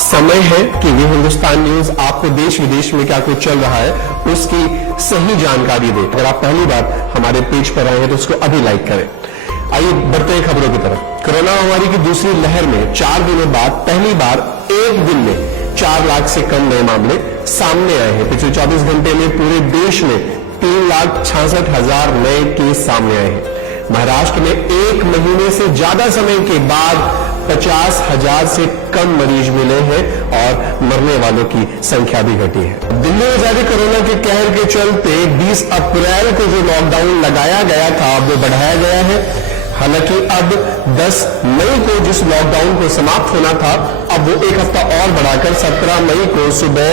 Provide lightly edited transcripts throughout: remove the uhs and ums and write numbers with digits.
समय है कि वे हिंदुस्तान न्यूज आपको देश विदेश में क्या कुछ चल रहा है उसकी सही जानकारी दे। अगर आप पहली बार हमारे पेज पर आए हैं तो उसको अभी लाइक करें। आइए बढ़ते हैं खबरों की तरफ। कोरोना महामारी की दूसरी लहर में 4 दिनों बाद पहली बार एक दिन में 4 लाख से कम नए मामले सामने आए हैं। पिछले 24 घंटे में पूरे देश में 3,66,000 नए केस सामने आए हैं। महाराष्ट्र में एक महीने से ज्यादा समय के बाद 50,000 से कम मरीज मिले हैं और मरने वालों की संख्या भी घटी है। दिल्ली में जारी कोरोना के कहर के चलते 20 अप्रैल को जो लॉकडाउन लगाया गया था वो बढ़ाया गया है। हालांकि अब 10 मई को जिस लॉकडाउन को समाप्त होना था अब वो एक हफ्ता और बढ़ाकर 17 मई को सुबह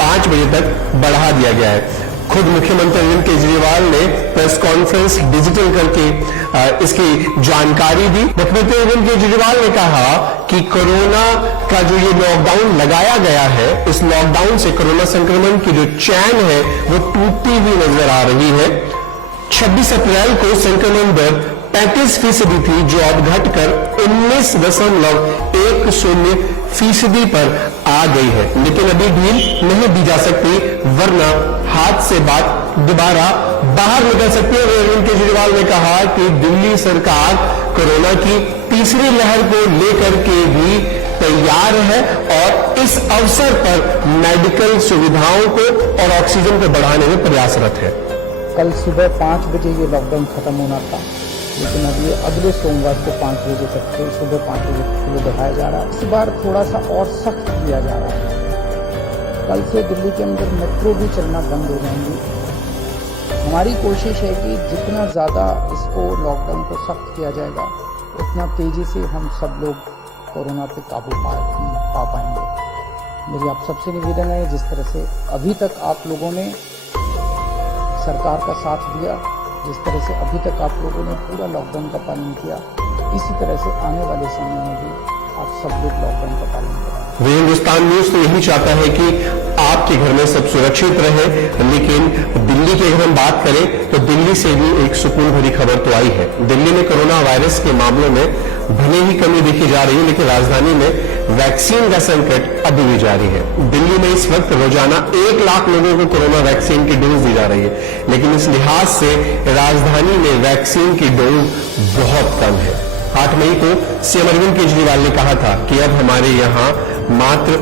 5 बजे तक बढ़ा दिया गया है। खुद मुख्यमंत्री अरविंद केजरीवाल ने प्रेस कॉन्फ्रेंस डिजिटल करके इसकी जानकारी दी। मुख्यमंत्री अरविंद केजरीवाल ने कहा कि कोरोना का जो ये लॉकडाउन लगाया गया है इस लॉकडाउन से कोरोना संक्रमण की जो चैन है वो टूटती हुई नजर आ रही है। 26 अप्रैल को संक्रमण दर 35% थी जो अब घटकर 19.10% पर आ गई है, लेकिन अभी ढील नहीं दी जा सकती वरना हाथ से बात दोबारा बाहर निकल सकती है। अरविंद केजरीवाल ने कहा कि दिल्ली सरकार कोरोना की तीसरी लहर को लेकर के भी तैयार है और इस अवसर पर मेडिकल सुविधाओं को और ऑक्सीजन को बढ़ाने में प्रयासरत है। कल सुबह 5 बजे ये लॉकडाउन खत्म होना था, लेकिन अब ये अगले सोमवार को 5 बजे तक से सुबह 5 बजे तक बढ़ाया जा रहा है। इस बार थोड़ा सा और सख्त किया जा रहा है। कल से दिल्ली के अंदर मेट्रो भी चलना बंद हो जाएंगी। हमारी कोशिश है कि जितना ज़्यादा इसको लॉकडाउन को सख्त किया जाएगा उतना तेज़ी से हम सब लोग कोरोना पे काबू पा पाएंगे। मेरी आप सबसे निवेदन है, जिस तरह से अभी तक आप लोगों ने सरकार का साथ दिया, जिस तरह से अभी तक आप लोगों ने पूरा लॉकडाउन का पालन किया, इसी तरह से आने वाले समय में भी आप सब लोग लॉकडाउन का पालन करें। वे हिंदुस्तान न्यूज तो यही चाहता है कि आपके घर में सब सुरक्षित रहे, लेकिन दिल्ली की अगर हम बात करें तो दिल्ली से भी एक सुकून भरी खबर तो आई है। दिल्ली में कोरोना वायरस के मामलों में भले ही कमी देखी जा रही है, लेकिन राजधानी में वैक्सीन का संकट अभी भी जारी है। दिल्ली में इस वक्त रोजाना 1 लाख लोगों को कोरोना वैक्सीन की डोज दी जा रही है, लेकिन इस लिहाज से राजधानी में वैक्सीन की डोज बहुत कम है। 8 मई को सीएम अरविंद केजरीवाल ने कहा था कि अब हमारे यहाँ मात्र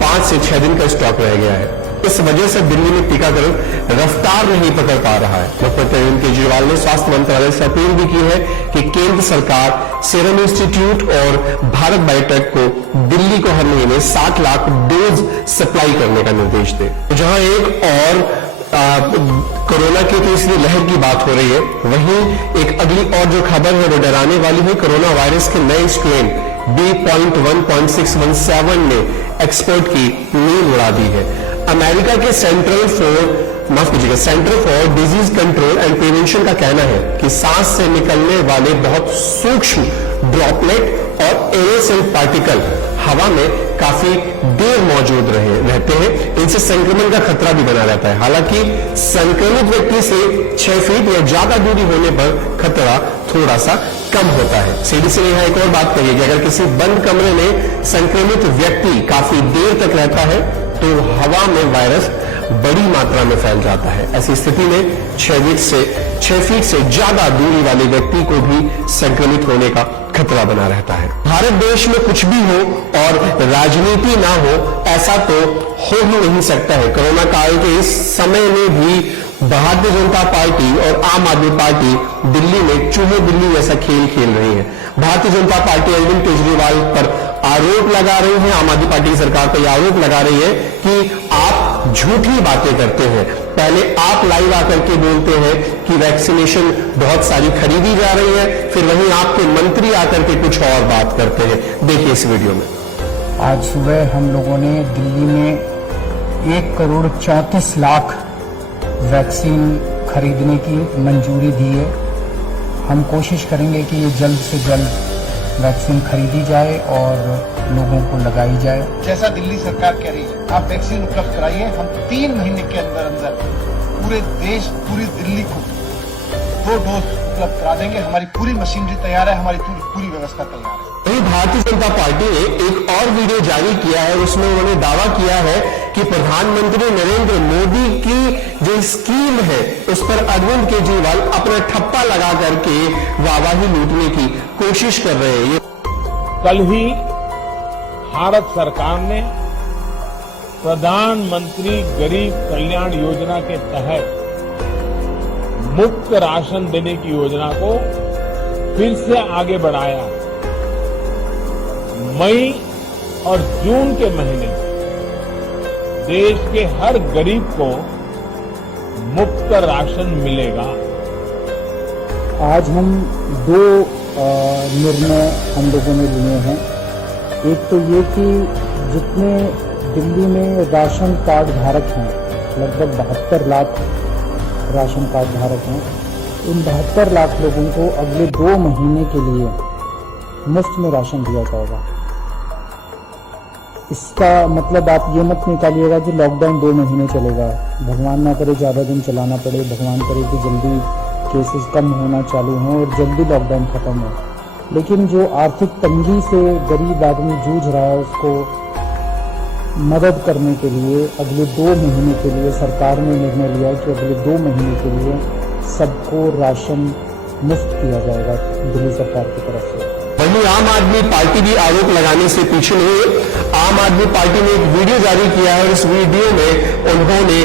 5 से 6 दिन का स्टॉक रह गया है। इस वजह से दिल्ली में टीकाकरण रफ्तार नहीं पकड़ पा रहा है। मुख्यमंत्री अरविंद केजरीवाल ने स्वास्थ्य मंत्रालय से अपील भी की है कि केंद्र सरकार सीरम इंस्टीट्यूट और भारत बायोटेक को दिल्ली को हर महीने 60 लाख डोज सप्लाई करने का निर्देश दे। जहां एक और कोरोना की तीसरी लहर की बात हो रही है, वहीं एक अगली और जो खबर है वो डराने वाली है। कोरोना वायरस के नए स्ट्रेन B.1.617 ने एक्सपर्ट की नींद उड़ा दी है। अमेरिका के centre for disease control and prevention का कहना है कि सांस से निकलने वाले बहुत सूक्ष्म ड्रॉपलेट और एरोसोल पार्टिकल हवा में काफी देर मौजूद रहते हैं। इनसे संक्रमण का खतरा भी बना रहता है। हालांकि संक्रमित व्यक्ति से 6 फीट या ज्यादा दूरी होने पर खतरा थोड़ा सा कम होता है। सीडीसी ने यहां एक और बात कही कि अगर किसी बंद कमरे में संक्रमित व्यक्ति काफी देर तक रहता है तो हवा में वायरस बड़ी मात्रा में फैल जाता है। ऐसी स्थिति में 6 फीट से ज्यादा दूरी वाले व्यक्ति को भी संक्रमित होने का खतरा बना रहता है। भारत देश में कुछ भी हो और राजनीति ना हो ऐसा तो हो ही नहीं सकता है। कोरोना काल के इस समय में भी भारतीय जनता पार्टी और आम आदमी पार्टी दिल्ली में चूहे बिल्ली जैसा खेल खेल रही है। भारतीय जनता पार्टी अरविंद केजरीवाल पर आरोप लगा रही है, आम आदमी पार्टी की सरकार पर यह आरोप लगा रही है कि आप झूठी बातें करते हैं। पहले आप लाइव आकर के बोलते हैं कि वैक्सीनेशन बहुत सारी खरीदी जा रही है, फिर वहीं आपके मंत्री आकर के कुछ और बात करते हैं। देखिए इस वीडियो में। आज सुबह हम लोगों ने दिल्ली में 1,34,00,000 वैक्सीन खरीदने की मंजूरी दी है। हम कोशिश करेंगे कि ये जल्द से जल्द वैक्सीन खरीदी जाए और लोगों को लगाई जाए। जैसा दिल्ली सरकार कह रही है, आप वैक्सीन उपलब्ध कराइए। हम 3 महीने के अंदर अंदर पूरे देश, पूरी दिल्ली को 2 डोज उपलब्ध करा देंगे। हमारी पूरी मशीनरी तैयार है, हमारी पूरी व्यवस्था तैयार है। वहीं भारतीय जनता पार्टी ने एक और वीडियो जारी किया है, उसमें उन्होंने दावा किया है कि प्रधानमंत्री नरेंद्र मोदी की जो स्कीम है उस पर अरविंद केजरीवाल अपना ठप्पा लगा करके वाहवाही लूटने की कोशिश कर रहे हैं। कल ही भारत सरकार ने प्रधानमंत्री गरीब कल्याण योजना के तहत मुफ्त राशन देने की योजना को फिर से आगे बढ़ाया। मई और जून के महीने में देश के हर गरीब को मुफ्त राशन मिलेगा। आज हम दो निर्णय हम लोगों ने लिए हैं। एक तो ये कि जितने दिल्ली में राशन कार्ड धारक हैं, लगभग 72 लाख राशन कार्ड धारक हैं, इन 72 लाख लोगों को अगले 2 महीने के लिए मुफ्त में राशन दिया जाएगा। इसका मतलब आप ये मत निकालिएगा कि लॉकडाउन 2 महीने चलेगा। भगवान ना करे ज़्यादा दिन चलाना पड़े, भगवान करे कि जल्दी केसेस कम होना चालू हों और जल्दी लॉकडाउन खत्म हो। लेकिन जो आर्थिक तंगी से गरीब आदमी जूझ रहा है उसको मदद करने के लिए अगले 2 महीने के लिए सरकार ने निर्णय लिया कि अगले 2 महीने के लिए सबको राशन मुफ्त दिया जाएगा दिल्ली सरकार की तरफ से। वहीं आम आदमी पार्टी भी आरोप लगाने से पीछे नहीं है। आम आदमी पार्टी ने एक वीडियो जारी किया है और इस वीडियो में उन्होंने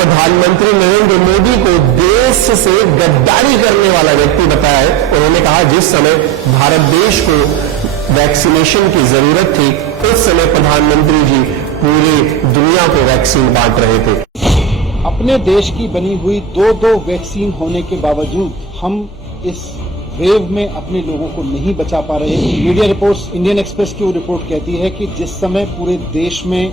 प्रधानमंत्री नरेंद्र मोदी को देश से गद्दारी करने वाला व्यक्ति बताया है। उन्होंने कहा जिस समय भारत देश को वैक्सीनेशन की जरूरत थी उस समय प्रधानमंत्री जी पूरी दुनिया को वैक्सीन बांट रहे थे। अपने देश की बनी हुई 2 वैक्सीन होने के बावजूद हम इस वेव में अपने लोगों को नहीं बचा पा रहे। मीडिया रिपोर्ट्स, इंडियन एक्सप्रेस की रिपोर्ट कहती है कि जिस समय पूरे देश में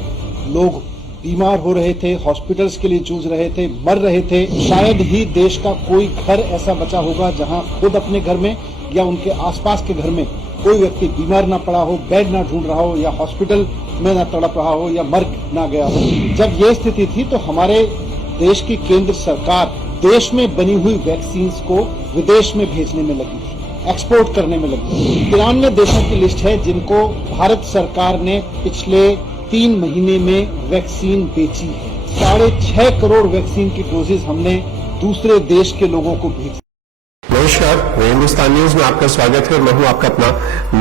लोग बीमार हो रहे थे, हॉस्पिटल्स के लिए जूझ रहे थे, मर रहे थे, शायद ही देश का कोई घर ऐसा बचा होगा जहां खुद अपने घर में या उनके आसपास के घर में कोई व्यक्ति बीमार ना पड़ा हो, बेड ना ढूंढ रहा हो या हॉस्पिटल में ना तड़प रहा हो या मर ना गया हो। जब ये स्थिति थी तो हमारे देश की केंद्र सरकार देश में बनी हुई वैक्सीन्स को विदेश में भेजने में लगी, एक्सपोर्ट करने में लगी। 93 देशों की लिस्ट है जिनको भारत सरकार ने पिछले 3 महीने में वैक्सीन बेची है। 6.5 करोड़ वैक्सीन की डोजेज हमने दूसरे देश के लोगों को भेजी। नमस्कार, वे हिंदुस्तान न्यूज में आपका स्वागत है और मैं हूं आपका अपना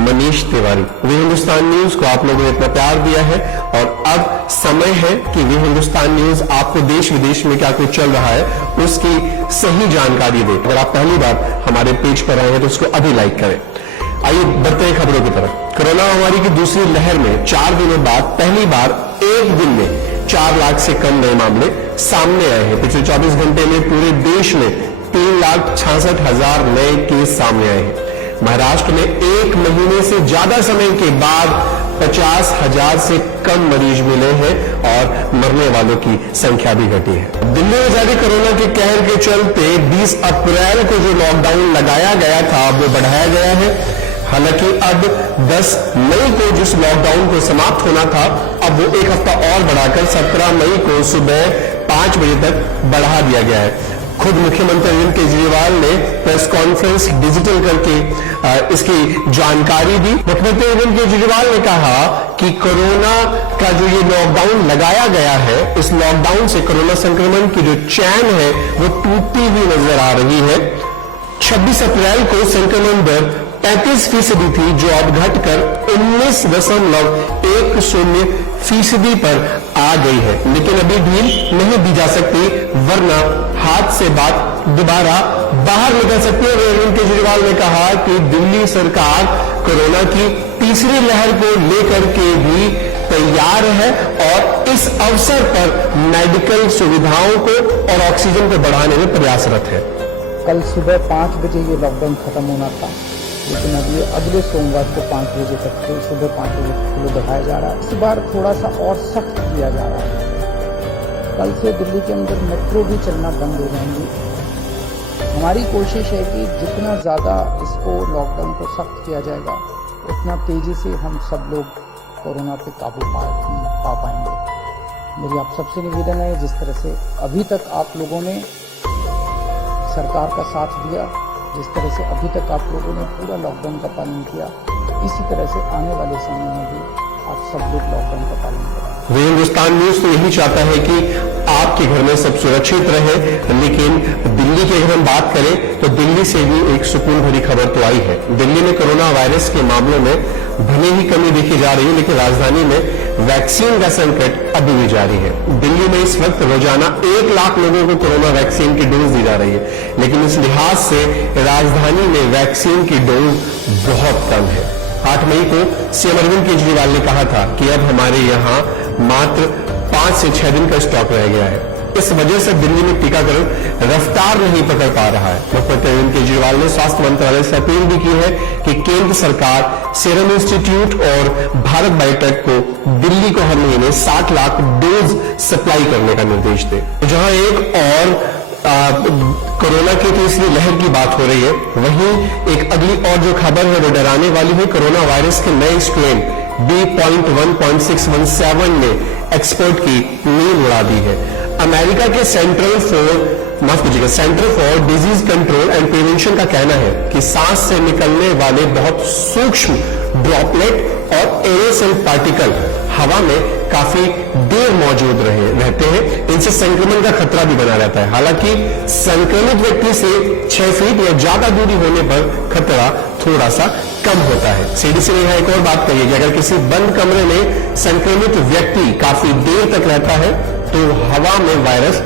मनीष तिवारी। वे हिंदुस्तान न्यूज को आप लोगों ने इतना प्यार दिया है और अब समय है कि वे हिंदुस्तान न्यूज आपको देश विदेश में क्या कुछ चल रहा है उसकी सही जानकारी दे। अगर आप पहली बार हमारे पेज पर आए हैं तो उसको अभी लाइक करें। आइए बढ़ते हैं खबरों की तरफ। कोरोना महामारी की दूसरी लहर में 4 दिनों बाद पहली बार एक दिन में 4 लाख से कम नए मामले सामने आए हैं। पिछले 24 घंटे में पूरे देश में 3,66,000 नए केस सामने आए हैं। महाराष्ट्र में 1 महीने से ज्यादा समय के बाद 50,000 से कम मरीज मिले हैं और मरने वालों की संख्या भी घटी है। दिल्ली में जारी कोरोना के कहर के चलते 20 अप्रैल को जो लॉकडाउन लगाया गया था वो बढ़ाया गया है। हालांकि अब 10 मई को जिस लॉकडाउन को समाप्त होना था अब वो एक हफ्ता और बढ़ाकर 17 मई को सुबह 5 बजे तक बढ़ा दिया गया है। खुद मुख्यमंत्री अरविंद केजरीवाल ने प्रेस कॉन्फ्रेंस डिजिटल करके इसकी जानकारी दी। मुख्यमंत्री अरविंद केजरीवाल ने कहा कि कोरोना का जो ये लॉकडाउन लगाया गया है इस लॉकडाउन से कोरोना संक्रमण की जो चैन है वो टूटती हुई नजर आ रही है। 26 अप्रैल को संक्रमण दर 35% थी जो अब घटकर 19.10% पर आ गई है। लेकिन अभी ढील नहीं दी जा सकती वरना हाथ से बात दोबारा बाहर निकल सकती है। अरविंद केजरीवाल ने कहा कि दिल्ली सरकार कोरोना की तीसरी लहर को लेकर के भी तैयार है और इस अवसर पर मेडिकल सुविधाओं को और ऑक्सीजन को बढ़ाने में प्रयासरत है। कल सुबह 5 बजे ये लॉकडाउन खत्म होना था, लेकिन अब ये अगले सोमवार को 5 बजे तक के सुबह 5 बजे तक के लिए बढ़ाया जा रहा है। इस बार थोड़ा सा और सख्त किया जा रहा है। कल से दिल्ली के अंदर मेट्रो भी चलना बंद हो जाएंगी। हमारी कोशिश है कि जितना ज़्यादा इसको लॉकडाउन को सख्त किया जाएगा उतना तेज़ी से हम सब लोग कोरोना पे काबू पा पाएंगे। मेरी आप सबसे निवेदन है जिस तरह से अभी तक आप लोगों ने सरकार का साथ दिया, जिस तरह से अभी तक आप लोगों ने पूरा लॉकडाउन का पालन किया, इसी तरह से आने वाले समय में भी आप सब लोग लॉकडाउन का पालन करें। वे हिंदुस्तान न्यूज तो यही चाहता है कि आपके घर में सब सुरक्षित रहे, लेकिन दिल्ली की अगर हम बात करें तो दिल्ली से भी एक सुकून भरी खबर तो आई है। दिल्ली में कोरोना वायरस के मामलों में भले ही कमी देखी जा रही है, लेकिन राजधानी में वैक्सीन का संकट अभी भी जारी है। दिल्ली में इस वक्त रोजाना 1 लाख लोगों को कोरोना वैक्सीन की डोज दी जा रही है, लेकिन इस लिहाज से राजधानी में वैक्सीन की डोज बहुत कम है। 8 मई को सीएम अरविंद केजरीवाल ने कहा था कि अब हमारे यहाँ मात्र 5 से 6 दिन का स्टॉक रह गया है। इस वजह से दिल्ली में टीकाकरण रफ्तार नहीं पकड़ पा रहा है। मुख्यमंत्री अरविंद केजरीवाल ने स्वास्थ्य मंत्रालय से अपील भी की है कि केंद्र सरकार सीरम इंस्टीट्यूट और भारत बायोटेक को दिल्ली को हर महीने 60 लाख डोज सप्लाई करने का निर्देश दे। जहां एक और कोरोना की तीसरी लहर की बात हो रही है, वहीं एक अगली और जो खबर है वो डराने वाली है। कोरोना वायरस के नए स्ट्रेन B.1.617 ने एक्सपर्ट की नींद उड़ा दी है। अमेरिका के centre for disease control and prevention का कहना है कि सांस से निकलने वाले बहुत सूक्ष्म ड्रॉपलेट और एरोसोल पार्टिकल हवा में काफी देर मौजूद रहते हैं। इनसे संक्रमण का खतरा भी बना रहता है। हालांकि संक्रमित व्यक्ति से 6 फीट या ज्यादा दूरी होने पर खतरा थोड़ा सा कम होता है। सीडीसी ने यहां एक और बात कही है कि अगर किसी बंद कमरे में संक्रमित व्यक्ति काफी देर तक रहता है तो हवा में वायरस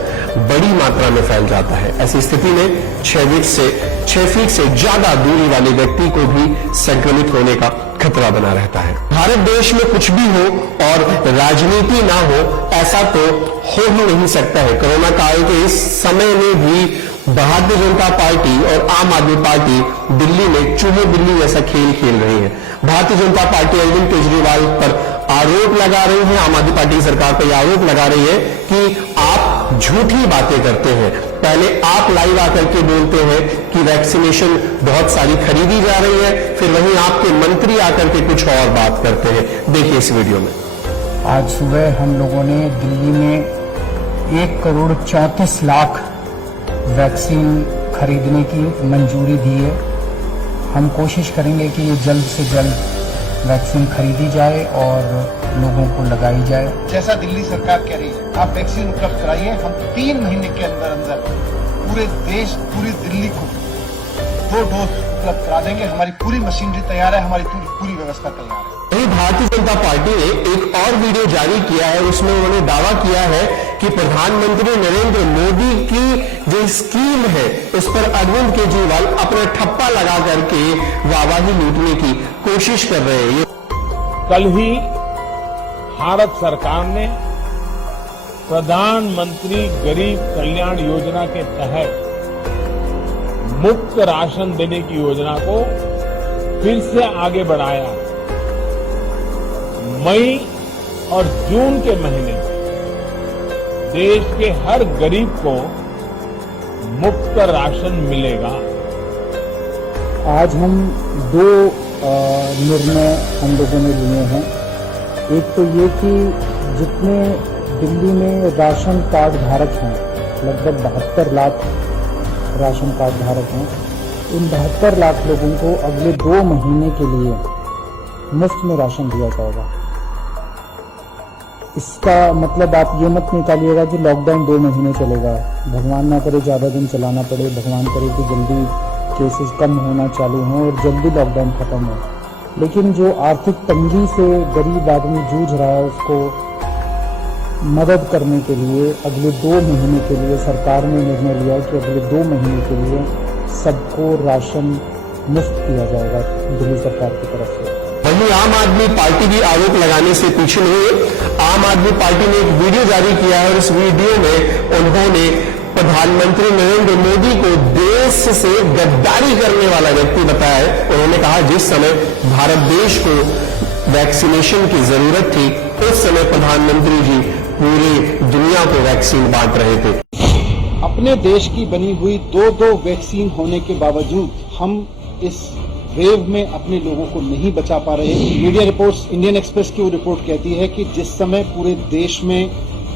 बड़ी मात्रा में फैल जाता है। ऐसी स्थिति में 6 फीट से ज्यादा दूरी वाले व्यक्ति को भी संक्रमित होने का खतरा बना रहता है। भारत देश में कुछ भी हो और राजनीति ना हो, ऐसा तो हो ही नहीं सकता है। कोरोना काल के इस समय में भी भारतीय जनता पार्टी और आम आदमी पार्टी दिल्ली में चूहे बिल्ली जैसा खेल खेल रही है। भारतीय जनता पार्टी अरविंद केजरीवाल पर आरोप लगा रही है, आम आदमी पार्टी सरकार पर यह आरोप लगा रही है कि आप झूठी बातें करते हैं। पहले आप लाइव आकर के बोलते हैं कि वैक्सीनेशन बहुत सारी खरीदी जा रही है, फिर वहीं आपके मंत्री आकर के कुछ और बात करते हैं। देखिए इस वीडियो में। आज सुबह हम लोगों ने दिल्ली में 1,34,00,000 वैक्सीन खरीदने की मंजूरी दी है। हम कोशिश करेंगे कि ये जल्द से जल्द वैक्सीन खरीदी जाए और लोगों को लगाई जाए। जैसा दिल्ली सरकार कह रही है, आप वैक्सीन उपलब्ध कराइए। हम 3 महीने के अंदर अंदर पूरे देश, पूरी दिल्ली को 2 डोज उपलब्ध करा देंगे। हमारी पूरी मशीनरी तैयार है, हमारी पूरी व्यवस्था तैयार है। वहीं भारतीय जनता पार्टी ने एक और वीडियो जारी किया है, उसमें उन्होंने दावा किया है कि प्रधानमंत्री नरेंद्र मोदी की जो स्कीम है उस पर अरविंद केजरीवाल अपना ठप्पा लगा करके वाहवाही लूटने की कोशिश कर रहे हैं। कल ही भारत सरकार ने प्रधानमंत्री गरीब कल्याण योजना के तहत मुफ्त राशन देने की योजना को फिर से आगे बढ़ाया। मई और जून के महीने में देश के हर गरीब को मुफ्त राशन मिलेगा। आज हम 2 निर्णय हम लोगों ने लिए हैं। एक तो ये कि जितने दिल्ली में राशन कार्ड धारक हैं, लगभग 72 लाख राशन कार्ड धारक हैं, इन 72 लाख लोगों को अगले 2 महीने के लिए मुफ्त में राशन दिया जाएगा। इसका मतलब आप ये मत निकालिएगा कि लॉकडाउन 2 महीने चलेगा। भगवान ना करे ज़्यादा दिन चलाना पड़े, भगवान करे कि जल्दी केसेस कम होना चालू हों और जल्दी लॉकडाउन खत्म हो। लेकिन जो आर्थिक तंगी से गरीब आदमी जूझ रहा है, उसको मदद करने के लिए अगले 2 महीने के लिए सरकार ने निर्णय लिया कि अगले 2 महीने के लिए सबको राशन मुफ्त दिया जाएगा दिल्ली सरकार की तरफ से। वहीं आम आदमी पार्टी भी आरोप लगाने से पीछे नहीं है। आम आदमी पार्टी ने एक वीडियो जारी किया है और इस वीडियो में उन्होंने प्रधानमंत्री नरेंद्र मोदी को देश से गद्दारी करने वाला व्यक्ति बताया है। उन्होंने कहा जिस समय भारत देश को वैक्सीनेशन की जरूरत थी, उस समय प्रधानमंत्री जी पूरी दुनिया को वैक्सीन बांट रहे थे। अपने देश की बनी हुई 2 वैक्सीन होने के बावजूद हम इस वेव में अपने लोगों को नहीं बचा पा रहे। मीडिया रिपोर्ट्स, इंडियन एक्सप्रेस की वो रिपोर्ट कहती है कि जिस समय पूरे देश में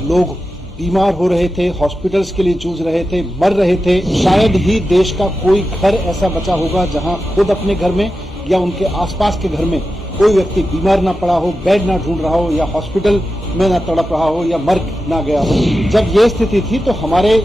लोग बीमार हो रहे थे, हॉस्पिटल्स के लिए जूझ रहे थे, मर रहे थे, शायद ही देश का कोई घर ऐसा बचा होगा जहां खुद अपने घर में या उनके आसपास के घर में कोई व्यक्ति बीमार ना पड़ा हो, बेड ना ढूंढ रहा हो या हॉस्पिटल में ना तड़प रहा हो या मर ना गया हो। जब ये स्थिति थी तो हमारे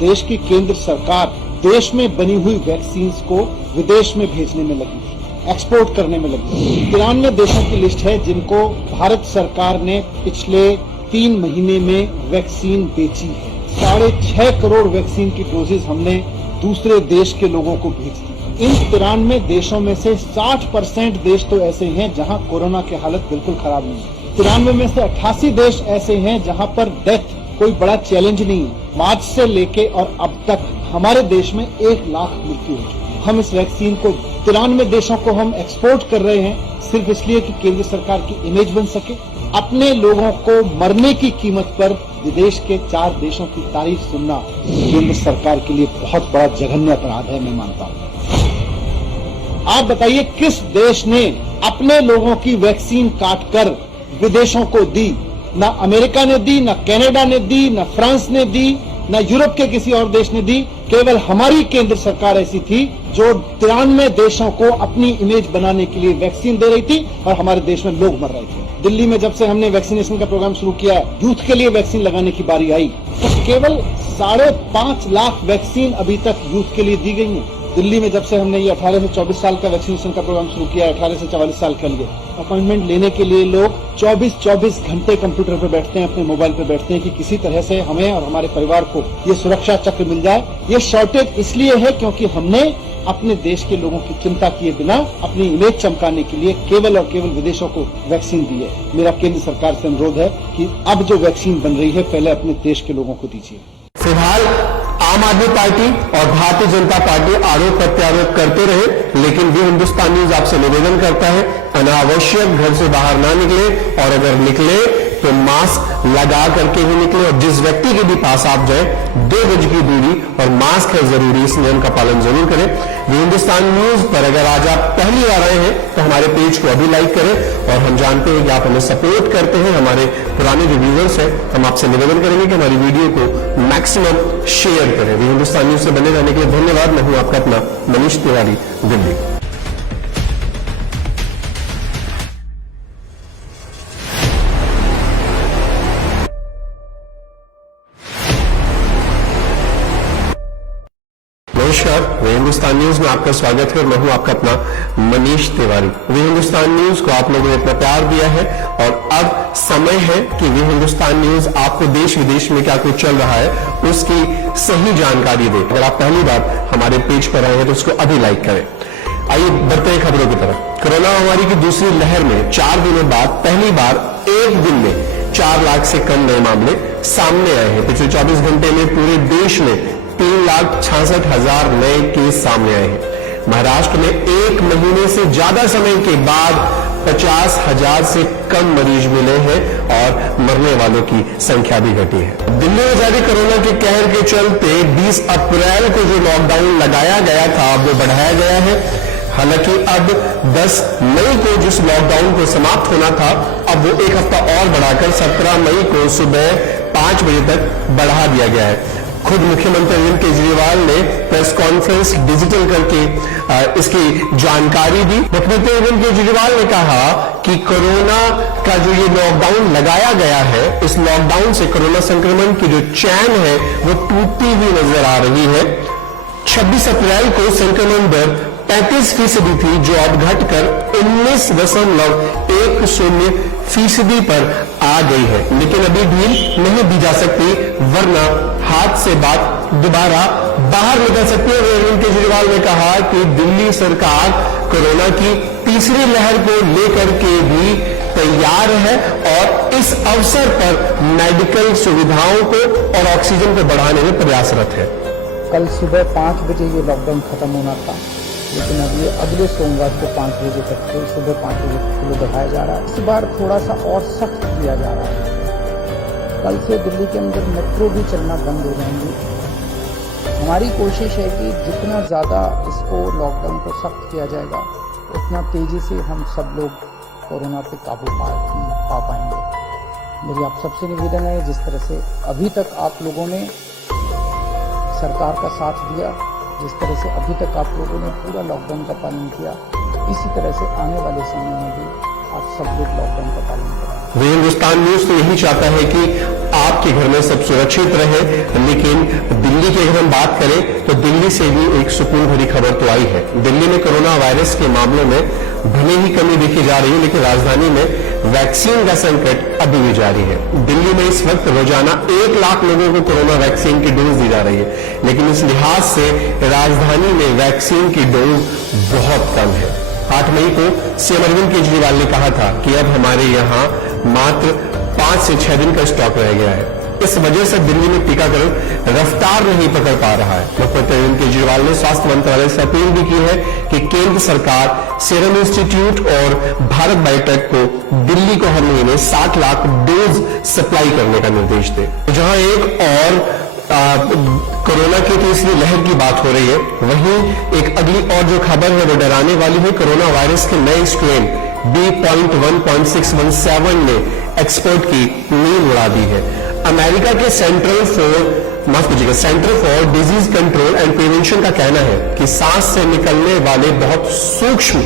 देश की केंद्र सरकार देश में बनी हुई वैक्सीन को विदेश में भेजने में लगी थी, एक्सपोर्ट करने में लगी थी। 93 देशों की लिस्ट है जिनको भारत सरकार ने पिछले 3 महीने में वैक्सीन बेची है। 6.5 करोड़ वैक्सीन की डोजेज हमने दूसरे देश के लोगों को भेज दी। इन 93 देशों में से 60% देश तो ऐसे हैं जहां कोरोना की हालत बिल्कुल खराब नहीं है। 93 में से 88 देश ऐसे हैं जहां पर डेथ कोई बड़ा चैलेंज नहीं है। मार्च से लेके और अब तक हमारे देश में 1 लाख मृत्यु हो चुकी। हम इस वैक्सीन को 93 देशों को हम एक्सपोर्ट कर रहे हैं सिर्फ इसलिए कि केंद्र सरकार की इमेज बन सके। अपने लोगों को मरने की कीमत पर विदेश के 4 देशों की तारीफ सुनना केंद्र सरकार के लिए बहुत बड़ा जघन्य अपराध है, मैं मानता हूं। आप बताइए किस देश ने अपने लोगों की वैक्सीन काटकर विदेशों को दी? ना अमेरिका ने दी, ना कनाडा ने दी, ना फ्रांस ने दी, ना यूरोप के किसी और देश ने दी। केवल हमारी केंद्र सरकार ऐसी थी जो 93 देशों को अपनी इमेज बनाने के लिए वैक्सीन दे रही थी और हमारे देश में लोग मर रहे थे। दिल्ली में जब से हमने वैक्सीनेशन का प्रोग्राम शुरू किया, यूथ के लिए वैक्सीन लगाने की बारी आई तो केवल 5.5 लाख वैक्सीन अभी तक यूथ के लिए दी गई है। दिल्ली में जब से हमने ये 18 से 24 साल का वैक्सीनेशन का प्रोग्राम शुरू किया, 18 से 44 साल के लिए अपॉइंटमेंट लेने के लिए लोग 24 घंटे कंप्यूटर पे बैठते हैं, अपने मोबाइल पे बैठते हैं कि किसी तरह से हमें और हमारे परिवार को ये सुरक्षा चक्र मिल जाए। ये शॉर्टेज इसलिए है क्योंकि हमने अपने देश के लोगों की चिंता किए बिना अपनी इमेज चमकाने के लिए केवल और केवल विदेशों को वैक्सीन दी है। मेरा केंद्र सरकार से अनुरोध है कि अब जो वैक्सीन बन रही है पहले अपने देश के लोगों को दीजिए। फिलहाल आम आदमी पार्टी और भारतीय जनता पार्टी आरोप प्रत्यारोप करते रहे, लेकिन वे हिंदुस्तान न्यूज आपसे निवेदन करता है अनावश्यक घर से बाहर ना निकले और अगर निकले तो मास्क लगा करके ही निकले और जिस व्यक्ति के भी पास आप जाए 2 गज की दूरी और मास्क है जरूरी, इस नियम का पालन जरूर करें। वे हिंदुस्तान न्यूज पर अगर आज आप पहली बार आए हैं तो हमारे पेज को अभी लाइक करें और हम जानते हैं कि आप हमें सपोर्ट करते हैं। हमारे पुराने जो व्यूअर्स हैं हम आपसे निवेदन करेंगे कि हमारी वीडियो को मैक्सिमम शेयर करें। वे हिंदुस्तान न्यूज से बने रहने के लिए धन्यवाद। मैं हूं आपका अपना मनीष तिवारी, दिल्ली। नमस्कार, वे हिंदुस्तान न्यूज में आपका स्वागत है। मैं हूं आपका अपना मनीष तिवारी। वे हिंदुस्तान न्यूज को आप लोगों ने इतना प्यार दिया है और अब समय है कि वे हिंदुस्तान न्यूज आपको देश विदेश में क्या कुछ चल रहा है उसकी सही जानकारी दे। अगर आप पहली बार हमारे पेज पर आए हैं तो उसको अभी लाइक करें। आइए बढ़ते हैं खबरों की तरफ। कोरोना महामारी की दूसरी लहर में 4 दिनों बाद पहली बार एक दिन में 4 लाख से कम नए मामले सामने आए हैं। पिछले 24 घंटे में पूरे देश में 3,66,000 नए केस सामने आए हैं। महाराष्ट्र में 1 महीने से ज्यादा समय के बाद 50,000 से कम मरीज मिले हैं और मरने वालों की संख्या भी घटी है। दिल्ली में जारी कोरोना के कहर के चलते 20 अप्रैल को जो लॉकडाउन लगाया गया था वो बढ़ाया गया है। हालांकि अब 10 मई को जिस लॉकडाउन को समाप्त होना था अब वो 1 हफ्ता और बढ़ाकर 17 मई को सुबह 5 बजे तक बढ़ा दिया गया है। खुद मुख्यमंत्री अरविंद केजरीवाल ने प्रेस कॉन्फ्रेंस डिजिटल करके इसकी जानकारी दी। मुख्यमंत्री अरविंद केजरीवाल ने कहा कि कोरोना का जो ये लॉकडाउन लगाया गया है, इस लॉकडाउन से कोरोना संक्रमण की जो चैन है वो टूटती हुई नजर आ रही है। 26 अप्रैल को संक्रमण दर 35% थी जो अब घटकर 19.10% पर आ गई है, लेकिन अभी ढील नहीं दी जा सकती वरना हाथ से बात दोबारा बाहर निकल सकती है। अरविंद केजरीवाल ने कहा कि दिल्ली सरकार कोरोना की तीसरी लहर को लेकर के भी तैयार है और इस अवसर पर मेडिकल सुविधाओं को और ऑक्सीजन को बढ़ाने में प्रयासरत है। कल सुबह 5 बजे ये लॉकडाउन खत्म होना था, लेकिन अब ये अगले सोमवार को 5 बजे तक के सुबह 5 बजे तक के लिए बढ़ाया जा रहा है। इस बार थोड़ा सा और सख्त किया जा रहा है। कल से दिल्ली के अंदर मेट्रो भी चलना बंद हो जाएंगी। हमारी कोशिश है कि जितना ज़्यादा इसको लॉकडाउन को सख्त किया जाएगा उतना तेज़ी से हम सब लोग कोरोना पे काबू पा पाएंगे। मेरी आप सबसे निवेदन है, जिस तरह से अभी तक आप लोगों ने सरकार का साथ दिया, जिस तरह से अभी तक आप लोगों ने पूरा लॉकडाउन का पालन किया, इसी तरह से आने वाले समय में भी आप सब लोग लॉकडाउन का पालन करें। वे हिंदुस्तान न्यूज तो यही चाहता है कि आपके घर में सब सुरक्षित रहे, लेकिन दिल्ली की अगर हम बात करें तो दिल्ली से भी एक सुकून भरी खबर तो आई है। दिल्ली में कोरोना वायरस के मामलों में भले ही कमी देखी जा रही है, लेकिन राजधानी में वैक्सीन का संकट अभी भी जारी है। दिल्ली में इस वक्त रोजाना 1 लाख लोगों को कोरोना वैक्सीन की डोज दी जा रही है, लेकिन इस लिहाज से राजधानी में वैक्सीन की डोज बहुत कम है। 8 मई को सीएम अरविंद केजरीवाल ने कहा था कि अब हमारे यहां मात्र 5 से 6 दिन का स्टॉक रह गया है। इस वजह से दिल्ली में टीकाकरण रफ्तार नहीं पकड़ पा रहा है। मुख्यमंत्री अरविंद केजरीवाल ने स्वास्थ्य मंत्रालय से अपील भी की है कि केंद्र सरकार सीरम इंस्टीट्यूट और भारत बायोटेक को दिल्ली को हर महीने 60 लाख डोज सप्लाई करने का निर्देश दे। जहां एक और कोरोना की तीसरी लहर की बात हो रही है, वहीं एक अगली और जो खबर है वो डराने वाली है। कोरोना वायरस के नए स्ट्रेन B.1.617 ने एक्सपर्ट की नींद उड़ा दी है। अमेरिका के centre for disease control and prevention का कहना है कि सांस से निकलने वाले बहुत सूक्ष्म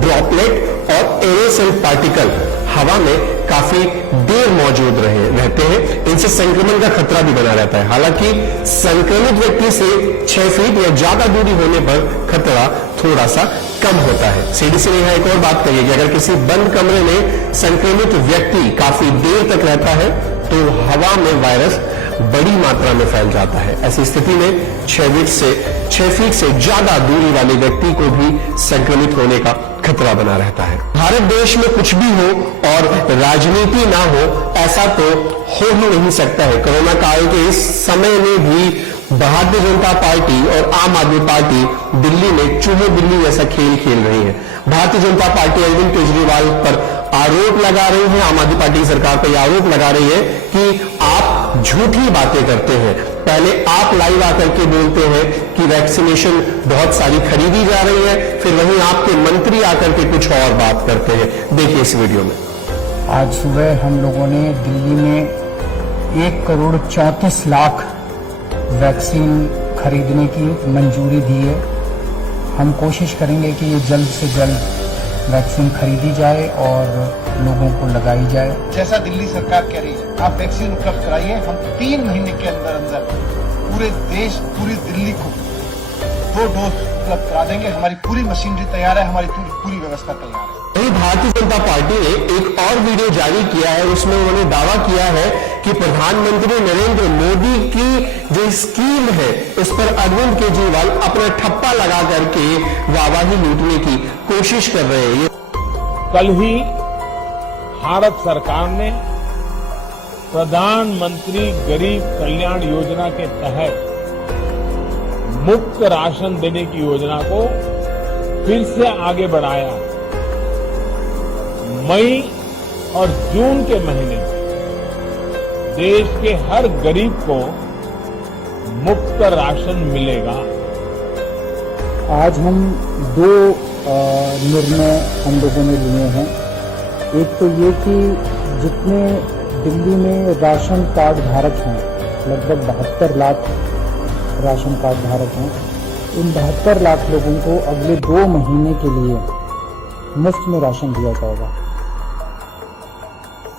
ड्रॉपलेट और एरोसोल पार्टिकल हवा में काफी देर मौजूद रहते हैं। इनसे संक्रमण का खतरा भी बना रहता है। हालांकि संक्रमित व्यक्ति से 6 फीट या ज्यादा दूरी होने पर खतरा थोड़ा सा कम होता है। सीडीसी ने यहां एक और बात कही है कि अगर किसी बंद कमरे में संक्रमित व्यक्ति काफी देर तक रहता है तो हवा में वायरस बड़ी मात्रा में फैल जाता है। ऐसी स्थिति में 6 फीट से ज्यादा दूरी वाले व्यक्ति को भी संक्रमित होने का खतरा बना रहता है। भारत देश में कुछ भी हो और राजनीति ना हो, ऐसा तो हो ही नहीं सकता है। कोरोना काल के इस समय में भी भारतीय जनता पार्टी और आम आदमी पार्टी दिल्ली में चूहे बिल्ली जैसा खेल खेल रही है। भारतीय जनता पार्टी अरविंद केजरीवाल पर आरोप लगा रही है, आम आदमी पार्टी की सरकार पर यह आरोप लगा रही है कि आप झूठी बातें करते हैं। पहले आप लाइव आकर के बोलते हैं कि वैक्सीनेशन बहुत सारी खरीदी जा रही है, फिर वहीं आपके मंत्री आकर के कुछ और बात करते हैं। देखिए इस वीडियो में। आज सुबह हम लोगों ने दिल्ली में 1,34,00,000 वैक्सीन खरीदने की मंजूरी दी है। हम कोशिश करेंगे कि ये जल्द से जल्द वैक्सीन खरीदी जाए और लोगों को लगाई जाए। जैसा दिल्ली सरकार कह रही है, आप वैक्सीन उपलब्ध कराइए। हम 3 महीने के अंदर अंदर पूरे देश, पूरी दिल्ली को 2 डोज उपलब्ध करा देंगे। हमारी पूरी मशीनरी तैयार है, हमारी पूरी व्यवस्था तैयार है। वहीं भारतीय जनता पार्टी ने एक और वीडियो जारी किया है, उसमें उन्होंने दावा किया है कि प्रधानमंत्री नरेंद्र मोदी की जो स्कीम है उस पर अरविंद केजरीवाल अपना ठप्पा लगा करके वाहवाही लूटने की कोशिश कर रहे हैं। कल ही भारत सरकार ने प्रधानमंत्री गरीब कल्याण योजना के तहत मुफ्त राशन देने की योजना को फिर से आगे बढ़ाया। मई और जून के महीने में देश के हर गरीब को मुफ्त राशन मिलेगा। आज हम 2 निर्णय हम लोगों ने लिए हैं। एक तो ये कि जितने दिल्ली में राशन कार्ड धारक हैं, लगभग 72 लाख राशन कार्ड धारक हैं, इन 72 लाख लोगों को अगले 2 महीने के लिए मुफ्त में राशन दिया जाएगा।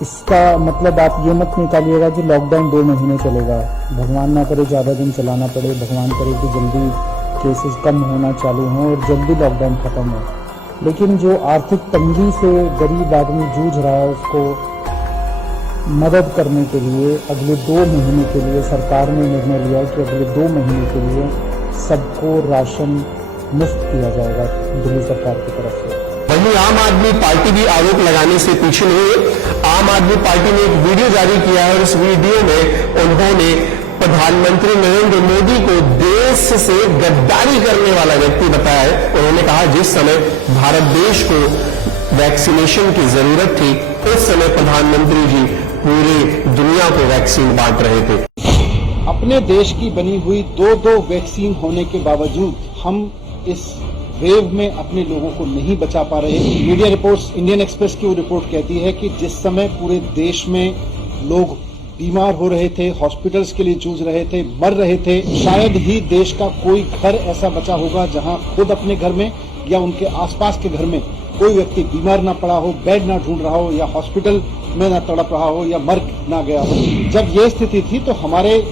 इसका मतलब आप ये मत निकालिएगा कि लॉकडाउन 2 महीने चलेगा। भगवान ना करे ज़्यादा दिन चलाना पड़े, भगवान करे कि जल्दी केसेस कम होना चालू हों और जल्दी लॉकडाउन खत्म हो। लेकिन जो आर्थिक तंगी से गरीब आदमी जूझ रहा है उसको मदद करने के लिए अगले 2 महीने के लिए सरकार ने निर्णय लिया कि अगले 2 महीने के लिए सबको राशन मुफ्त दिया जाएगा दिल्ली सरकार की तरफ से। वहीं आम आदमी पार्टी भी आरोप लगाने से पीछे नहीं है। आम आदमी पार्टी ने एक वीडियो जारी किया है और इस वीडियो में उन्होंने प्रधानमंत्री नरेंद्र मोदी को देश से गद्दारी करने वाला व्यक्ति बताया है। उन्होंने कहा जिस समय भारत देश को वैक्सीनेशन की जरूरत थी उस समय प्रधानमंत्री जी पूरी दुनिया को वैक्सीन बांट रहे थे। अपने देश की बनी हुई 2 वैक्सीन होने के बावजूद हम इस वेव में अपने लोगों को नहीं बचा पा रहे। मीडिया रिपोर्ट्स, इंडियन एक्सप्रेस की रिपोर्ट कहती है कि जिस समय पूरे देश में लोग बीमार हो रहे थे, हॉस्पिटल्स के लिए जूझ रहे थे, मर रहे थे, शायद ही देश का कोई घर ऐसा बचा होगा जहां खुद अपने घर में या उनके आसपास के घर में कोई व्यक्ति बीमार ना पड़ा हो, बेड ना ढूंढ रहा हो या हॉस्पिटल में ना तड़प रहा हो या मर ना गया हो। जब ये स्थिति थी तो हमारे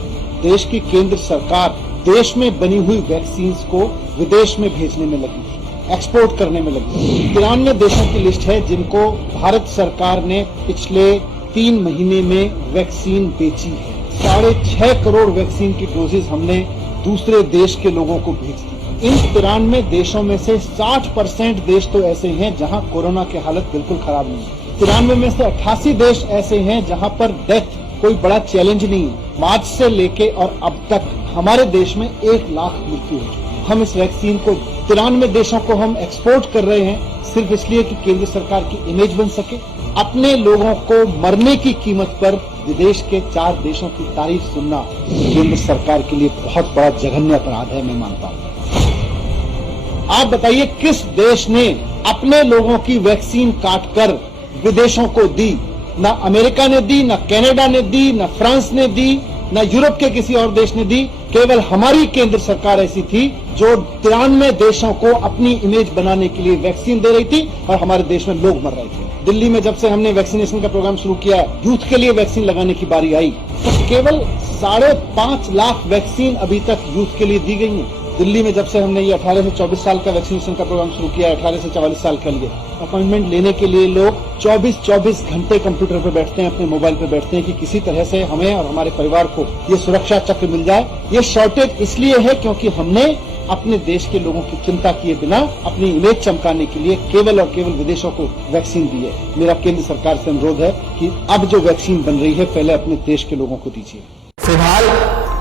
देश की केंद्र सरकार देश में बनी हुई वैक्सीन को विदेश में भेजने में लगी थी, एक्सपोर्ट करने में लगी थी। 93 देशों की लिस्ट है जिनको भारत सरकार ने पिछले 3 महीने में वैक्सीन बेची है। 6.5 करोड़ वैक्सीन की डोजेज हमने दूसरे देश के लोगों को भेज दी। इन 93 देशों में से 60% देश तो ऐसे हैं जहां कोरोना की हालत बिल्कुल खराब नहीं है। 93 में से 88 देश ऐसे हैं जहां पर डेथ कोई बड़ा चैलेंज नहीं है। मार्च से लेके और अब तक हमारे देश में 1 लाख मृत्यु हो चुकी। हम इस वैक्सीन को 93 देशों को हम एक्सपोर्ट कर रहे हैं सिर्फ इसलिए कि केंद्र सरकार की इमेज बन सके। अपने लोगों को मरने की कीमत पर विदेश के 4 देशों की तारीफ सुनना केंद्र सरकार के लिए बहुत बड़ा जघन्य अपराध है, मैं मानता हूं। आप बताइए किस देश ने अपने लोगों की वैक्सीन काटकर विदेशों को दी? ना अमेरिका ने दी, ना कनाडा ने दी, ना फ्रांस ने दी, ना यूरोप के किसी और देश ने दी। केवल हमारी केंद्र सरकार ऐसी थी जो 93 देशों को अपनी इमेज बनाने के लिए वैक्सीन दे रही थी और हमारे देश में लोग मर रहे थे। दिल्ली में जब से हमने वैक्सीनेशन का प्रोग्राम शुरू किया, यूथ के लिए वैक्सीन लगाने की बारी आई तो केवल 5.5 लाख वैक्सीन अभी तक यूथ के लिए दी गई है। दिल्ली में जब से हमने ये 18 से 24 साल का वैक्सीनेशन का प्रोग्राम शुरू किया, 18 से 44 साल के लिए अपॉइंटमेंट लेने के लिए लोग 24 घंटे कंप्यूटर पे बैठते हैं, अपने मोबाइल पे बैठते हैं कि किसी तरह से हमें और हमारे परिवार को ये सुरक्षा चक्र मिल जाए। ये शॉर्टेज इसलिए है क्योंकि हमने अपने देश के लोगों की चिंता किए बिना अपनी इमेज चमकाने के लिए केवल और केवल विदेशों को वैक्सीन दी है। मेरा केंद्र सरकार से अनुरोध है कि अब जो वैक्सीन बन रही है पहले अपने देश के लोगों को दीजिए। फिलहाल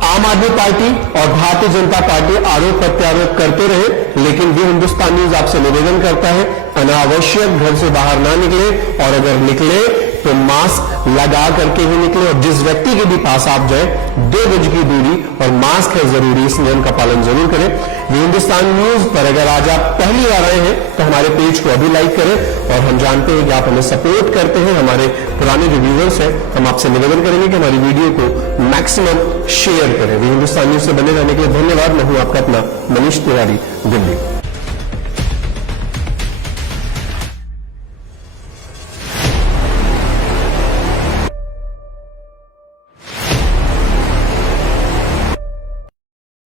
आम आदमी पार्टी और भारतीय जनता पार्टी आरोप प्रत्यारोप करते रहे, लेकिन ये हिंदुस्तान न्यूज आपसे निवेदन करता है अनावश्यक घर से बाहर ना निकले और अगर निकले तो मास्क लगा करके ही निकले और जिस व्यक्ति के भी पास आप जाए 2 गज की दूरी और मास्क है जरूरी, इस नियम का पालन जरूर करें। ये हिंदुस्तान न्यूज पर अगर आज आप पहली बार आए हैं तो हमारे पेज को अभी लाइक करें और हम जानते हैं कि आप हमें सपोर्ट करते हैं। हमारे पुराने जो व्यूअर्स हैं हम आपसे निवेदन करेंगे कि हमारी वीडियो को मैक्सिमम शेयर करें। ये हिंदुस्तान न्यूज से बने रहने के लिए धन्यवाद। मैं हूं आपका अपना मनीष तिवारी, दिल्ली।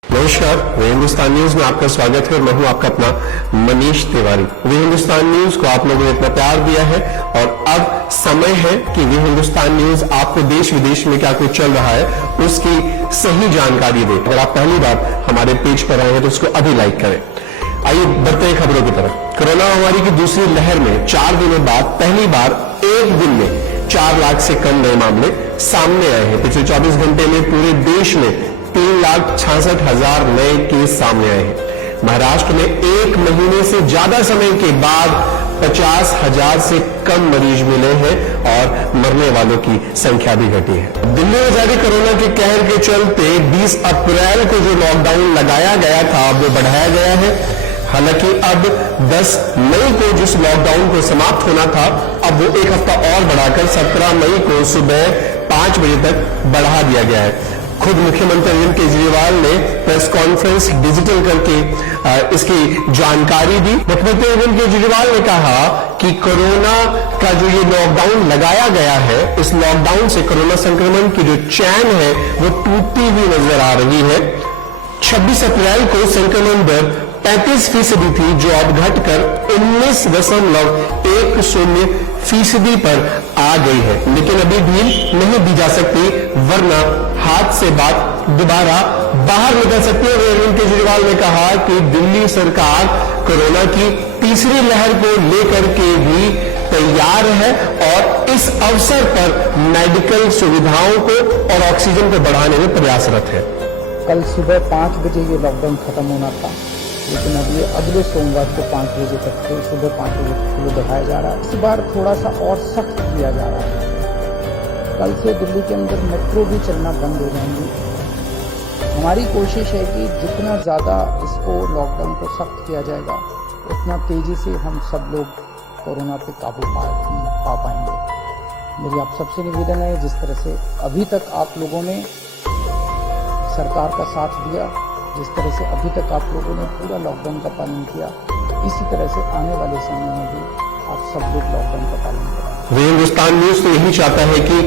नमस्कार, वे हिंदुस्तान न्यूज में आपका स्वागत है। मैं हूं आपका अपना मनीष तिवारी। वे हिंदुस्तान न्यूज को आप लोगों ने इतना प्यार दिया है और अब समय है कि वे हिंदुस्तान न्यूज आपको देश विदेश में क्या कुछ चल रहा है उसकी सही जानकारी दे। अगर आप पहली बार हमारे पेज पर आए हैं तो उसको अभी लाइक करें। आइए बढ़ते हैं खबरों की तरफ। कोरोना महामारी की दूसरी लहर में 4 दिनों बाद पहली बार एक दिन में 4 लाख से कम नए मामले सामने आए हैं। पिछले 24 घंटे में पूरे देश में 3,66,000 नए केस सामने आए हैं। महाराष्ट्र में 1 महीने से ज्यादा समय के बाद 50,000 से कम मरीज मिले हैं और मरने वालों की संख्या भी घटी है। दिल्ली में जारी कोरोना के कहर के चलते 20 अप्रैल को जो लॉकडाउन लगाया गया था अब वो बढ़ाया गया है। हालांकि अब 10 मई को जिस लॉकडाउन को समाप्त होना था अब वो 1 हफ्ता और बढ़ाकर 17 मई को सुबह 5 बजे तक बढ़ा दिया गया है। खुद मुख्यमंत्री अरविंद केजरीवाल ने प्रेस कॉन्फ्रेंस डिजिटल करके इसकी जानकारी दी। मुख्यमंत्री अरविंद केजरीवाल ने कहा कि कोरोना का जो ये लॉकडाउन लगाया गया है, इस लॉकडाउन से कोरोना संक्रमण की जो चैन है वो टूटती हुई नजर आ रही है। 26 अप्रैल को संक्रमण दर 35% थी जो अब घटकर 19.10% पर आ गई है, लेकिन अभी ढील नहीं दी जा सकती वरना हाथ से बात दोबारा बाहर निकल सकती है। अरविंद केजरीवाल ने कहा कि दिल्ली सरकार कोरोना की तीसरी लहर को लेकर के भी तैयार है और इस अवसर पर मेडिकल सुविधाओं को और ऑक्सीजन को बढ़ाने में प्रयासरत है। कल सुबह 5 बजे ये लॉकडाउन खत्म होना था, लेकिन अब ये अगले सोमवार को 5 बजे तक के सुबह 5 बजे तक के लिए बढ़ाया जा रहा है। इस बार थोड़ा सा और सख्त किया जा रहा है। कल से दिल्ली के अंदर मेट्रो भी चलना बंद हो जाएंगी। हमारी कोशिश है कि जितना ज़्यादा इसको लॉकडाउन को सख्त किया जाएगा उतना तेज़ी से हम सब लोग कोरोना पे काबू पा पाएंगे। मेरी आप सबसे निवेदन है, जिस तरह से अभी तक आप लोगों ने सरकार का साथ दिया, जिस तरह से अभी तक आप लोगों ने पूरा लॉकडाउन का पालन किया, इसी तरह से आने वाले समय में भी आप सब लोग लॉकडाउन का पालन करें। हिंदुस्तान न्यूज तो यही चाहता है कि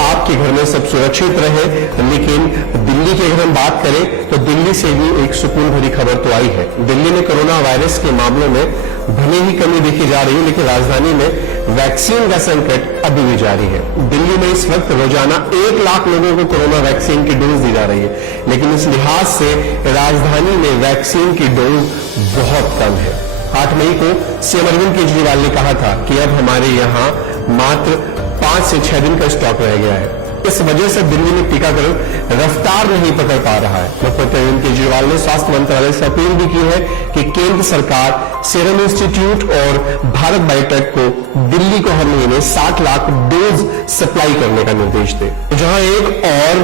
आपके घर में सब सुरक्षित रहे, लेकिन दिल्ली की अगर हम बात करें तो दिल्ली से भी एक सुकून भरी खबर तो आई है। दिल्ली में कोरोना वायरस के मामलों में भले ही कमी देखी जा रही है, लेकिन राजधानी में वैक्सीन का संकट अभी भी जारी है। दिल्ली में इस वक्त रोजाना 1 लाख लोगों को कोरोना वैक्सीन की डोज दी जा रही है, लेकिन इस लिहाज से राजधानी में वैक्सीन की डोज बहुत कम है। 8 मई को सीएम अरविंद केजरीवाल ने कहा था कि अब हमारे यहाँ मात्र 5 से 6 दिन का स्टॉक रह गया है। इस वजह से दिल्ली में टीकाकरण रफ्तार नहीं पकड़ पा रहा है। मुख्यमंत्री अरविंद केजरीवाल ने स्वास्थ्य मंत्रालय से अपील भी की है कि केंद्र सरकार सीरम इंस्टीट्यूट और भारत बायोटेक को दिल्ली को हर महीने 60 लाख डोज सप्लाई करने का निर्देश दे। जहां एक और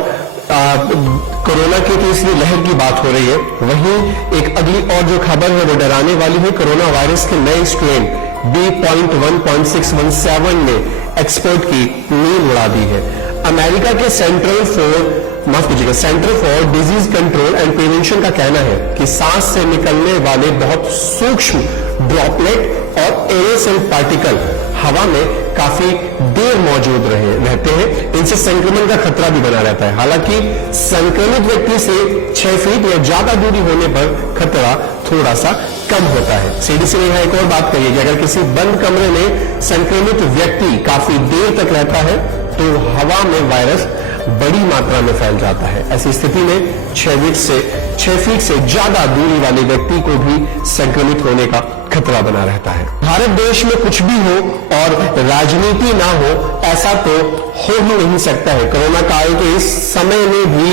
कोरोना की तीसरी लहर की बात हो रही है, वहीं एक अगली और जो खबर है वो डराने वाली है। कोरोना वायरस के नए स्ट्रेन B.1.617 ने एक्सपर्ट की नींद उड़ा दी है। अमेरिका के centre for disease control and prevention का कहना है कि सांस से निकलने वाले बहुत सूक्ष्म ड्रॉपलेट और एरोसोल पार्टिकल हवा में काफी देर मौजूद रहते हैं। इनसे संक्रमण का खतरा भी बना रहता है। हालांकि संक्रमित व्यक्ति से 6 फीट या ज्यादा दूरी होने पर खतरा थोड़ा सा कम होता है। सीडीसी ने यहां एक और बात कही है कि अगर किसी बंद कमरे में संक्रमित व्यक्ति काफी देर तक रहता है तो हवा में वायरस बड़ी मात्रा में फैल जाता है। ऐसी स्थिति में 6 फीट से ज्यादा दूरी वाले व्यक्ति को भी संक्रमित होने का खतरा बना रहता है। भारत देश में कुछ भी हो और राजनीति ना हो, ऐसा तो हो ही नहीं सकता है। कोरोना काल के इस समय में भी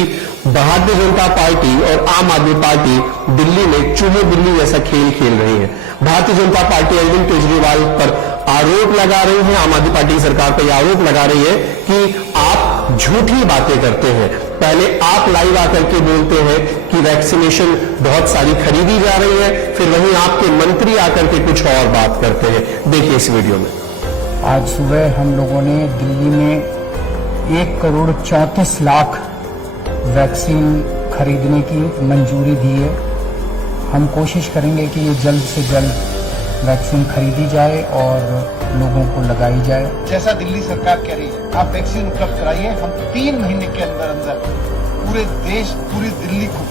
भारतीय जनता पार्टी और आम आदमी पार्टी दिल्ली में चूहे बिल्ली जैसा खेल खेल रही है। भारतीय जनता पार्टी अरविंद केजरीवाल पर आरोप लगा रही है, आम आदमी पार्टी की सरकार पर यह आरोप लगा रही है कि आप झूठी बातें करते हैं। पहले आप लाइव आकर के बोलते हैं कि वैक्सीनेशन बहुत सारी खरीदी जा रही है, फिर वहीं आपके मंत्री आकर के कुछ और बात करते हैं। देखिए इस वीडियो में। आज सुबह हम लोगों ने दिल्ली में 1,34,00,000 वैक्सीन खरीदने की मंजूरी दी है। हम कोशिश करेंगे कि ये जल्द से जल्द वैक्सीन खरीदी जाए और लोगों को लगाई जाए। जैसा दिल्ली सरकार कह रही है, आप वैक्सीन उपलब्ध कराइए। हम 3 महीने के अंदर अंदर पूरे देश, पूरी दिल्ली को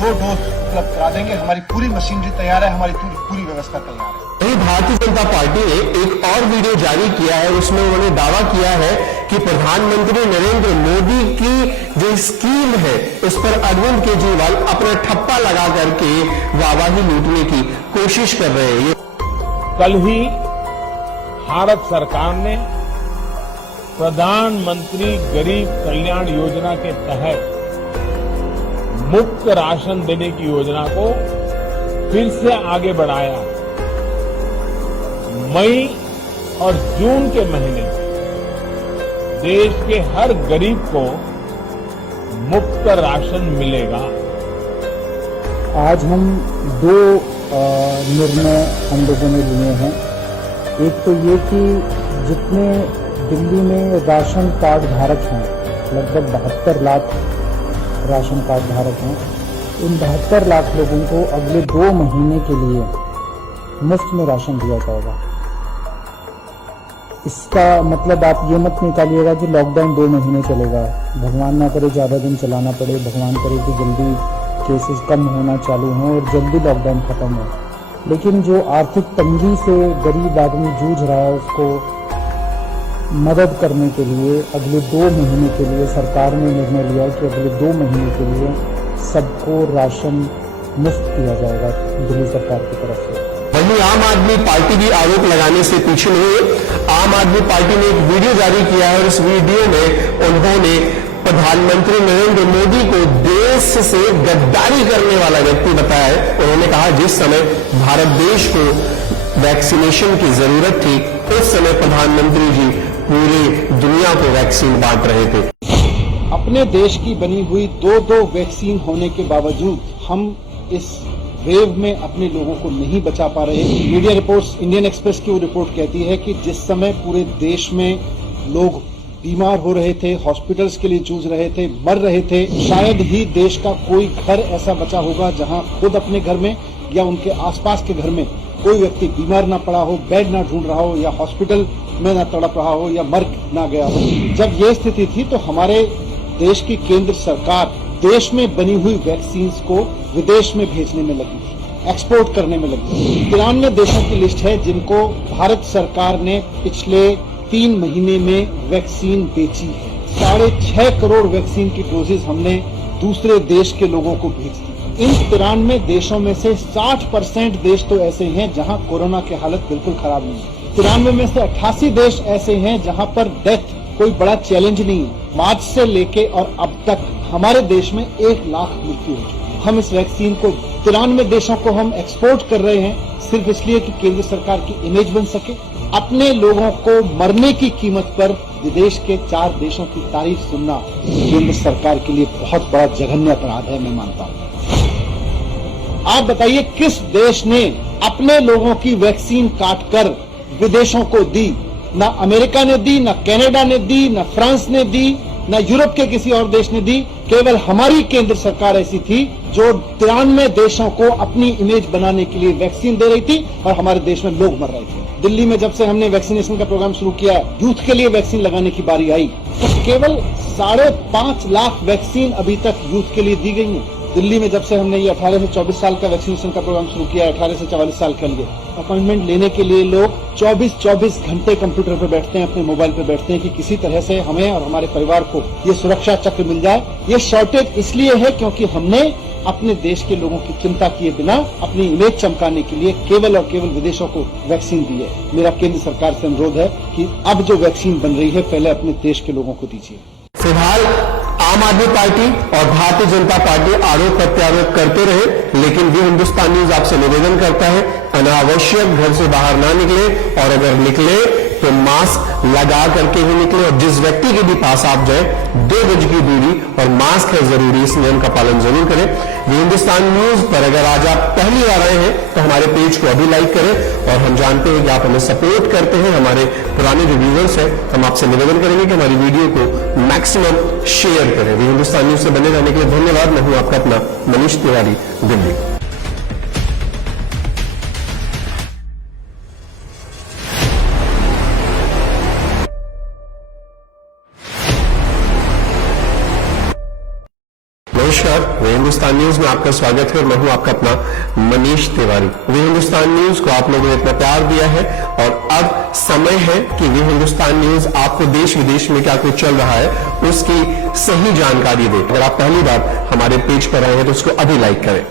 2 डोज उपलब्ध करा देंगे। हमारी पूरी मशीनरी तैयार है, हमारी पूरी व्यवस्था तैयार है। वहीं भारतीय जनता पार्टी ने एक और वीडियो जारी किया है, उसमें उन्होंने दावा किया है कि प्रधानमंत्री नरेंद्र मोदी की जो स्कीम है उस पर अरविंद केजरीवाल अपना ठप्पा लगा करके वाहवाही लूटने की कोशिश कर रहे हैं। कल ही भारत सरकार ने प्रधानमंत्री गरीब कल्याण योजना के तहत मुफ्त राशन देने की योजना को फिर से आगे बढ़ाया। मई और जून के महीने में देश के हर गरीब को मुफ्त राशन मिलेगा। आज हम 2 निर्णय हम लोगों ने लिए हैं। एक तो ये कि जितने दिल्ली में राशन कार्ड धारक हैं, लगभग 72 लाख राशन कार्ड धारक हैं, उन 72 लाख लोगों को अगले 2 महीने के लिए मुफ्त में राशन दिया जाएगा। इसका मतलब आप ये मत निकालिएगा कि लॉकडाउन 2 महीने चलेगा। भगवान ना करे ज़्यादा दिन चलाना पड़े, भगवान करे कि जल्दी केसेस कम होना चालू हों और जल्दी लॉकडाउन खत्म हो। लेकिन जो आर्थिक तंगी से गरीब आदमी जूझ रहा है उसको मदद करने के लिए अगले 2 महीने के लिए सरकार ने निर्णय लिया कि अगले 2 महीने के लिए सबको राशन मुफ्त दिया जाएगा दिल्ली सरकार की तरफ से। वहीं आम आदमी पार्टी भी आरोप लगाने से पीछे नहीं है। आम आदमी पार्टी ने एक वीडियो जारी किया है और इस वीडियो में उन्होंने प्रधानमंत्री नरेंद्र मोदी को देश से गद्दारी करने वाला व्यक्ति बताया है। उन्होंने कहा जिस समय भारत देश को वैक्सीनेशन की जरूरत थी उस समय प्रधानमंत्री जी पूरी दुनिया को वैक्सीन बांट रहे थे। अपने देश की बनी हुई 2 वैक्सीन होने के बावजूद हम इस वेव में अपने लोगों को नहीं बचा पा रहे। मीडिया रिपोर्ट्स, इंडियन एक्सप्रेस की रिपोर्ट कहती है कि जिस समय पूरे देश में लोग बीमार हो रहे थे, हॉस्पिटल्स के लिए जूझ रहे थे, मर रहे थे, शायद ही देश का कोई घर ऐसा बचा होगा जहां खुद अपने घर में या उनके आसपास के घर में कोई व्यक्ति बीमार ना पड़ा हो, बेड ना ढूंढ रहा हो या हॉस्पिटल में ना तड़प रहा हो या मर ना गया हो। जब ये स्थिति थी तो हमारे देश की केंद्र सरकार देश में बनी हुई वैक्सीन्स को विदेश में भेजने में लगी थी, एक्सपोर्ट करने में लगी थी। 93 देशों की लिस्ट है जिनको भारत सरकार ने पिछले 3 महीने में वैक्सीन बेची है। 6.5 करोड़ वैक्सीन की डोजेज हमने दूसरे देश के लोगों को भेज दी। इन 93 देशों में से 60% देश तो ऐसे हैं जहां कोरोना की हालत बिल्कुल खराब नहीं है। 93 में से 88 देश ऐसे हैं जहां पर डेथ कोई बड़ा चैलेंज नहीं है। मार्च से लेके और अब तक हमारे देश में 1 लाख मृत्यु हो चुकी है। हम इस वैक्सीन को 93 देशों को हम एक्सपोर्ट कर रहे हैं सिर्फ इसलिए कि केंद्र सरकार की इमेज बन सके। अपने लोगों को मरने की कीमत पर विदेश के 4 देशों की तारीफ सुनना केंद्र सरकार के लिए बहुत बड़ा जघन्य अपराध है, मैं मानता हूं। आप बताइए किस देश ने अपने लोगों की वैक्सीन काटकर विदेशों को दी? ना अमेरिका ने दी, ना कनाडा ने दी, ना फ्रांस ने दी, ना यूरोप के किसी और देश ने दी। केवल हमारी केंद्र सरकार ऐसी थी जो 93 देशों को अपनी इमेज बनाने के लिए वैक्सीन दे रही थी और हमारे देश में लोग मर रहे थे। दिल्ली में जब से हमने वैक्सीनेशन का प्रोग्राम शुरू किया, यूथ के लिए वैक्सीन लगाने की बारी आई तो केवल 5.5 लाख वैक्सीन अभी तक यूथ के लिए दी गई है। दिल्ली में जब से हमने ये 18 से 24 साल का वैक्सीनेशन का प्रोग्राम शुरू किया, 18 से 44 साल के लिए अपॉइंटमेंट लेने के लिए लोग 24 घंटे कंप्यूटर पे बैठते हैं, अपने मोबाइल पे बैठते हैं कि किसी तरह से हमें और हमारे परिवार को ये सुरक्षा चक्र मिल जाए। ये शॉर्टेज इसलिए है क्योंकि हमने अपने देश के लोगों की चिंता किए बिना अपनी इमेज चमकाने के लिए केवल और केवल विदेशों को वैक्सीन दी है। मेरा केंद्र सरकार से अनुरोध है कि अब जो वैक्सीन बन रही है पहले अपने देश के लोगों को दीजिए। फिलहाल आम आदमी पार्टी और भारतीय जनता पार्टी आरोप प्रत्यारोप करते रहे, लेकिन भी हिंदुस्तान न्यूज आपसे निवेदन करता है अनावश्यक घर से बाहर ना निकले और अगर निकले तो मास्क लगा करके ही निकले और जिस व्यक्ति के भी पास आप जाए 2 गज की दूरी और मास्क है जरूरी, इस नियम का पालन जरूर करें। ये हिंदुस्तान न्यूज पर अगर आज आप पहली बार आए हैं तो हमारे पेज को अभी लाइक करें और हम जानते हैं कि आप हमें सपोर्ट करते हैं। हमारे पुराने जो व्यूअर्स हैं हम आपसे निवेदन करेंगे कि हमारी वीडियो को मैक्सिमम शेयर करें। ये हिंदुस्तान न्यूज से बने रहने के लिए धन्यवाद। मैं हूं आपका अपना मनीष तिवारी, दिल्ली। नमस्कार, वे हिंदुस्तान न्यूज में आपका स्वागत है। मैं हूं आपका अपना मनीष तिवारी। वे हिंदुस्तान न्यूज को आप लोगों ने इतना प्यार दिया है और अब समय है कि वे हिंदुस्तान न्यूज आपको देश विदेश में क्या कुछ चल रहा है उसकी सही जानकारी दे। अगर आप पहली बार हमारे पेज पर आए हैं तो उसको अभी लाइक करें।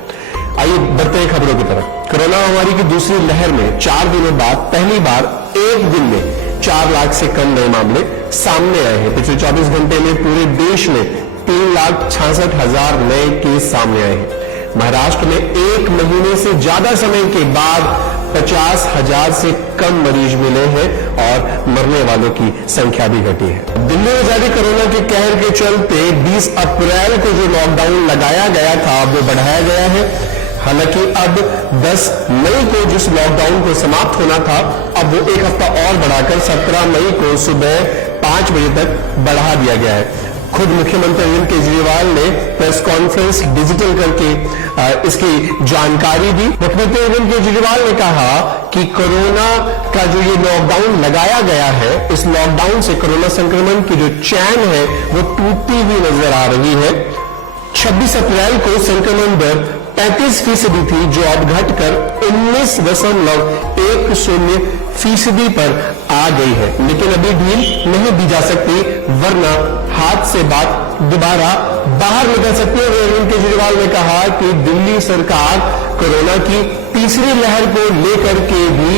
आइए बढ़ते हैं खबरों की तरफ। कोरोना महामारी की दूसरी लहर में 4 दिनों बाद पहली बार एक दिन में 4 लाख से कम नए मामले सामने आए हैं। पिछले 24 घंटे में पूरे देश में 3,66,000 नए केस सामने आए हैं। महाराष्ट्र में 1 महीने से ज्यादा समय के बाद 50,000 से कम मरीज मिले हैं और मरने वालों की संख्या भी घटी है। दिल्ली में जारी कोरोना के कहर के चलते 20 अप्रैल को जो लॉकडाउन लगाया गया था वो बढ़ाया गया है। हालांकि अब 10 मई को जिस लॉकडाउन को समाप्त होना था अब वो 1 हफ्ता और बढ़ाकर 17 मई को सुबह 5 बजे तक बढ़ा दिया गया है। खुद मुख्यमंत्री अरविंद केजरीवाल ने प्रेस कॉन्फ्रेंस डिजिटल करके इसकी जानकारी दी। मुख्यमंत्री अरविंद केजरीवाल ने कहा कि कोरोना का जो ये लॉकडाउन लगाया गया है, इस लॉकडाउन से कोरोना संक्रमण की जो चैन है वो टूटती हुई नजर आ रही है। 26 अप्रैल को संक्रमण दर 35% थी जो अब घटकर 19.10% पर आ गई है, लेकिन अभी ढील नहीं दी जा सकती वरना हाथ से बात दोबारा बाहर निकल सकती है। अरविंद केजरीवाल ने कहा कि दिल्ली सरकार कोरोना की तीसरी लहर को लेकर के भी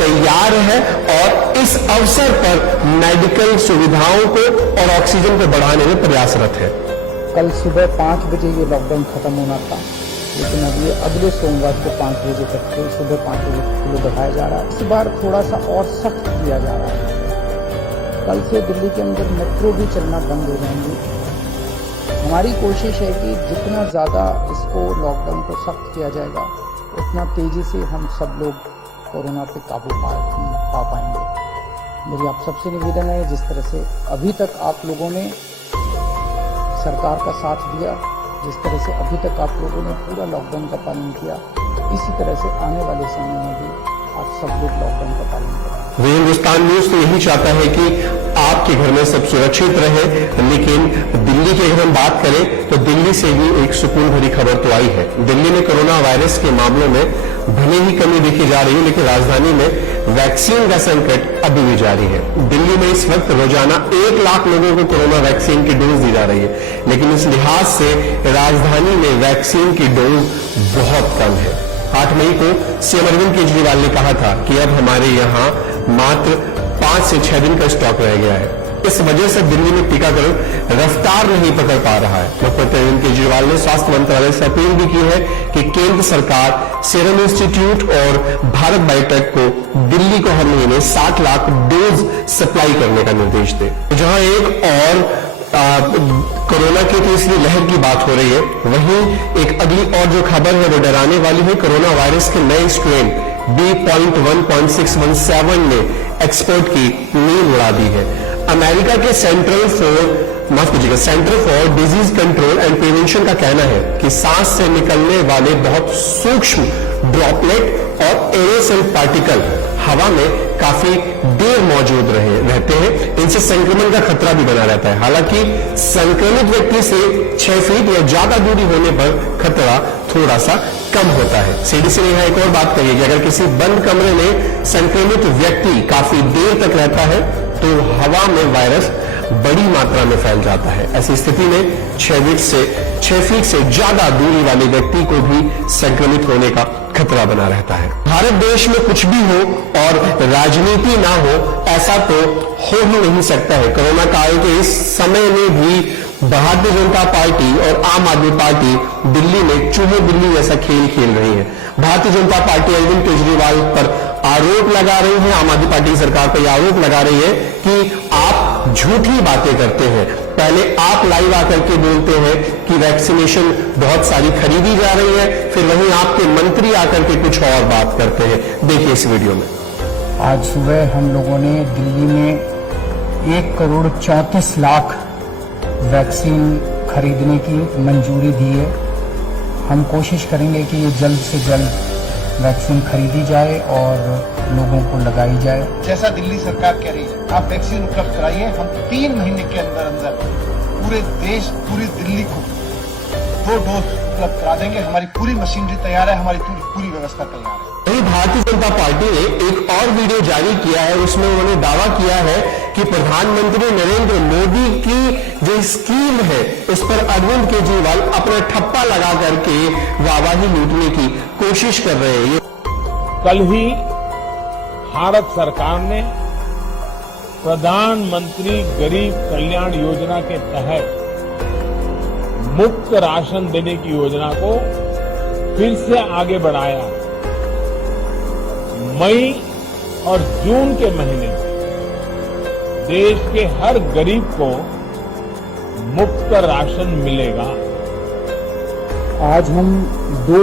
तैयार है और इस अवसर पर मेडिकल सुविधाओं को और ऑक्सीजन को बढ़ाने में प्रयासरत है। कल सुबह 5 बजे ये लॉकडाउन खत्म होना था, लेकिन अब ये अगले सोमवार को 5 बजे तक के सुबह 5 बजे के लिए बढ़ाया जा रहा है। इस बार थोड़ा सा और सख्त किया जा रहा है। कल से दिल्ली के अंदर मेट्रो भी चलना बंद हो जाएंगी। हमारी कोशिश है कि जितना ज़्यादा इसको लॉकडाउन को सख्त किया जाएगा उतना तेज़ी से हम सब लोग कोरोना पे काबू पा पाएंगे। मेरी आप सबसे निवेदन है, जिस तरह से अभी तक आप लोगों ने सरकार का साथ दिया, जिस तरह से अभी तक आप लोगों ने पूरा लॉकडाउन का पालन किया, इसी तरह से आने वाले समय में भी आप सब लोग लॉकडाउन का पालन करें। वे हिंदुस्तान न्यूज तो यही चाहता है कि आपके घर में सब सुरक्षित रहे, लेकिन दिल्ली की अगर हम बात करें तो दिल्ली से भी एक सुकून भरी खबर तो आई है। दिल्ली में कोरोना वायरस के मामलों में भले ही कमी देखी जा रही है, लेकिन राजधानी में वैक्सीन का संकट अभी भी जारी है। दिल्ली में इस वक्त रोजाना 1 लाख लोगों को कोरोना वैक्सीन की डोज दी जा रही है, लेकिन इस लिहाज से राजधानी में वैक्सीन की डोज बहुत कम है। 8 मई को सीएम अरविंद केजरीवाल ने कहा था कि अब हमारे यहाँ मात्र 5 से 6 दिन का स्टॉक रह गया है। इस वजह से दिल्ली में टीकाकरण रफ्तार नहीं पकड़ पा रहा है। मुख्यमंत्री अरविंद केजरीवाल ने स्वास्थ्य मंत्रालय से अपील भी की है कि केंद्र सरकार सीरम इंस्टीट्यूट और भारत बायोटेक को दिल्ली को हर महीने 60 लाख डोज सप्लाई करने का निर्देश दे। जहां एक और कोरोना की तीसरी लहर की बात हो रही है, वहीं एक अगली और जो खबर है वो डराने वाली है। कोरोना वायरस के नए स्ट्रेन B.1.617 ने एक्सपर्ट की नींद उड़ा दी है। अमेरिका के centre for disease control and prevention का कहना है कि सांस से निकलने वाले बहुत सूक्ष्म ड्रॉपलेट और एरोसोल पार्टिकल हवा में काफी देर मौजूद रहते हैं। इनसे संक्रमण का खतरा भी बना रहता है। हालांकि संक्रमित व्यक्ति से 6 फीट या ज्यादा दूरी होने पर खतरा थोड़ा सा कम होता है। सीडीसी ने यहां एक और बात कही है कि अगर किसी बंद कमरे में संक्रमित व्यक्ति काफी देर तक रहता है तो हवा में वायरस बड़ी मात्रा में फैल जाता है। ऐसी स्थिति में 6 फीट से ज्यादा दूरी वाले व्यक्ति को भी संक्रमित होने का खतरा बना रहता है। भारत देश में कुछ भी हो और राजनीति ना हो, ऐसा तो हो ही नहीं सकता है। कोरोना काल के इस समय में भी भारतीय जनता पार्टी और आम आदमी पार्टी दिल्ली में चूहे बिल्ली जैसा खेल खेल रही है। भारतीय जनता पार्टी अरविंद केजरीवाल पर आरोप लगा रही है, आम आदमी पार्टी की सरकार पर यह आरोप लगा रही है कि आप झूठी बातें करते हैं। पहले आप लाइव आकर के बोलते हैं कि वैक्सीनेशन बहुत सारी खरीदी जा रही है, फिर वहीं आपके मंत्री आकर के कुछ और बात करते हैं। देखिए इस वीडियो में। आज सुबह हम लोगों ने दिल्ली में 1,34,00,000 वैक्सीन खरीदने की मंजूरी दी है। हम कोशिश करेंगे कि ये जल्द से जल्द वैक्सीन खरीदी जाए और लोगों को लगाई जाए। जैसा दिल्ली सरकार कह रही है, आप वैक्सीन उपलब्ध कराइए। हम 3 महीने के अंदर अंदर पूरे देश, पूरी दिल्ली को 2 डोज उपलब्ध करा देंगे। हमारी पूरी मशीनरी तैयार है, हमारी पूरी व्यवस्था तैयार है। वहीं भारतीय जनता पार्टी ने एक और वीडियो जारी किया है, उसमें उन्होंने दावा किया है कि प्रधानमंत्री नरेंद्र मोदी की जो स्कीम है उस पर अरविंद केजरीवाल अपना ठप्पा लगा करके वाहवाही लूटने की कोशिश कर रहे हैं। कल ही भारत सरकार ने प्रधानमंत्री गरीब कल्याण योजना के तहत मुफ्त राशन देने की योजना को फिर से आगे बढ़ाया। मई और जून के महीने में देश के हर गरीब को मुफ्त राशन मिलेगा। आज हम 2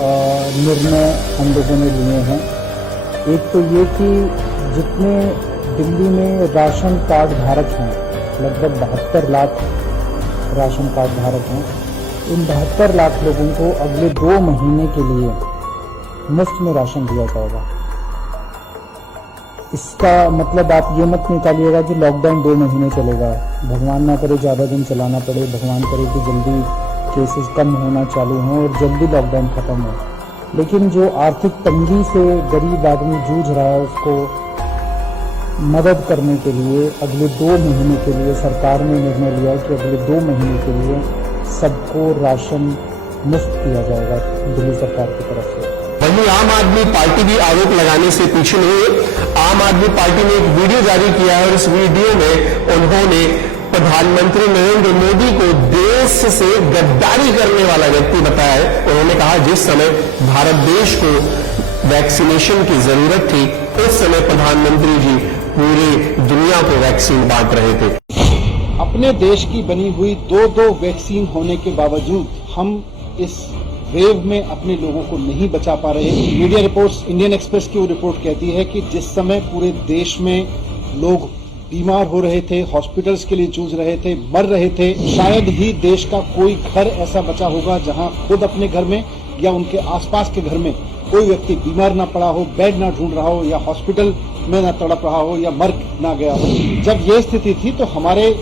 निर्णय हम लोगों ने लिए हैं। एक तो ये कि जितने दिल्ली में राशन कार्ड धारक हैं, लगभग 72 लाख राशन कार्ड धारक हैं, इन 72 लाख लोगों को अगले 2 महीने के लिए मुफ्त में राशन दिया जाएगा। इसका मतलब आप ये मत निकालिएगा कि लॉकडाउन 2 महीने चलेगा। भगवान ना करे ज़्यादा दिन चलाना पड़े, भगवान करे कि जल्दी केसेस कम होना चालू हों और जल्दी लॉकडाउन खत्म हो। लेकिन जो आर्थिक तंगी से गरीब आदमी जूझ रहा है, उसको मदद करने के लिए अगले 2 महीने के लिए सरकार ने निर्णय लिया कि अगले 2 महीने के लिए सबको राशन मुफ्त दिया जाएगा दिल्ली सरकार की तरफ से। वहीं आम आदमी पार्टी भी आरोप लगाने से पीछे नहीं है। आम आदमी पार्टी ने एक वीडियो जारी किया है और इस वीडियो में उन्होंने प्रधानमंत्री नरेंद्र मोदी को देश से गद्दारी करने वाला व्यक्ति बताया है। उन्होंने कहा जिस समय भारत देश को वैक्सीनेशन की जरूरत थी, उस समय प्रधानमंत्री जी पूरी दुनिया को वैक्सीन बांट रहे थे। अपने देश की बनी हुई 2 वैक्सीन होने के बावजूद हम इस वेव में अपने लोगों को नहीं बचा पा रहे। मीडिया रिपोर्ट्स, इंडियन एक्सप्रेस की वो रिपोर्ट कहती है कि जिस समय पूरे देश में लोग बीमार हो रहे थे, हॉस्पिटल्स के लिए जूझ रहे थे, मर रहे थे, शायद ही देश का कोई घर ऐसा बचा होगा जहां खुद अपने घर में या उनके आसपास के घर में कोई व्यक्ति बीमार ना पड़ा हो, बेड ना ढूंढ रहा हो या हॉस्पिटल में ना तड़प रहा हो या मर ना गया हो। जब ये स्थिति थी तो हमारे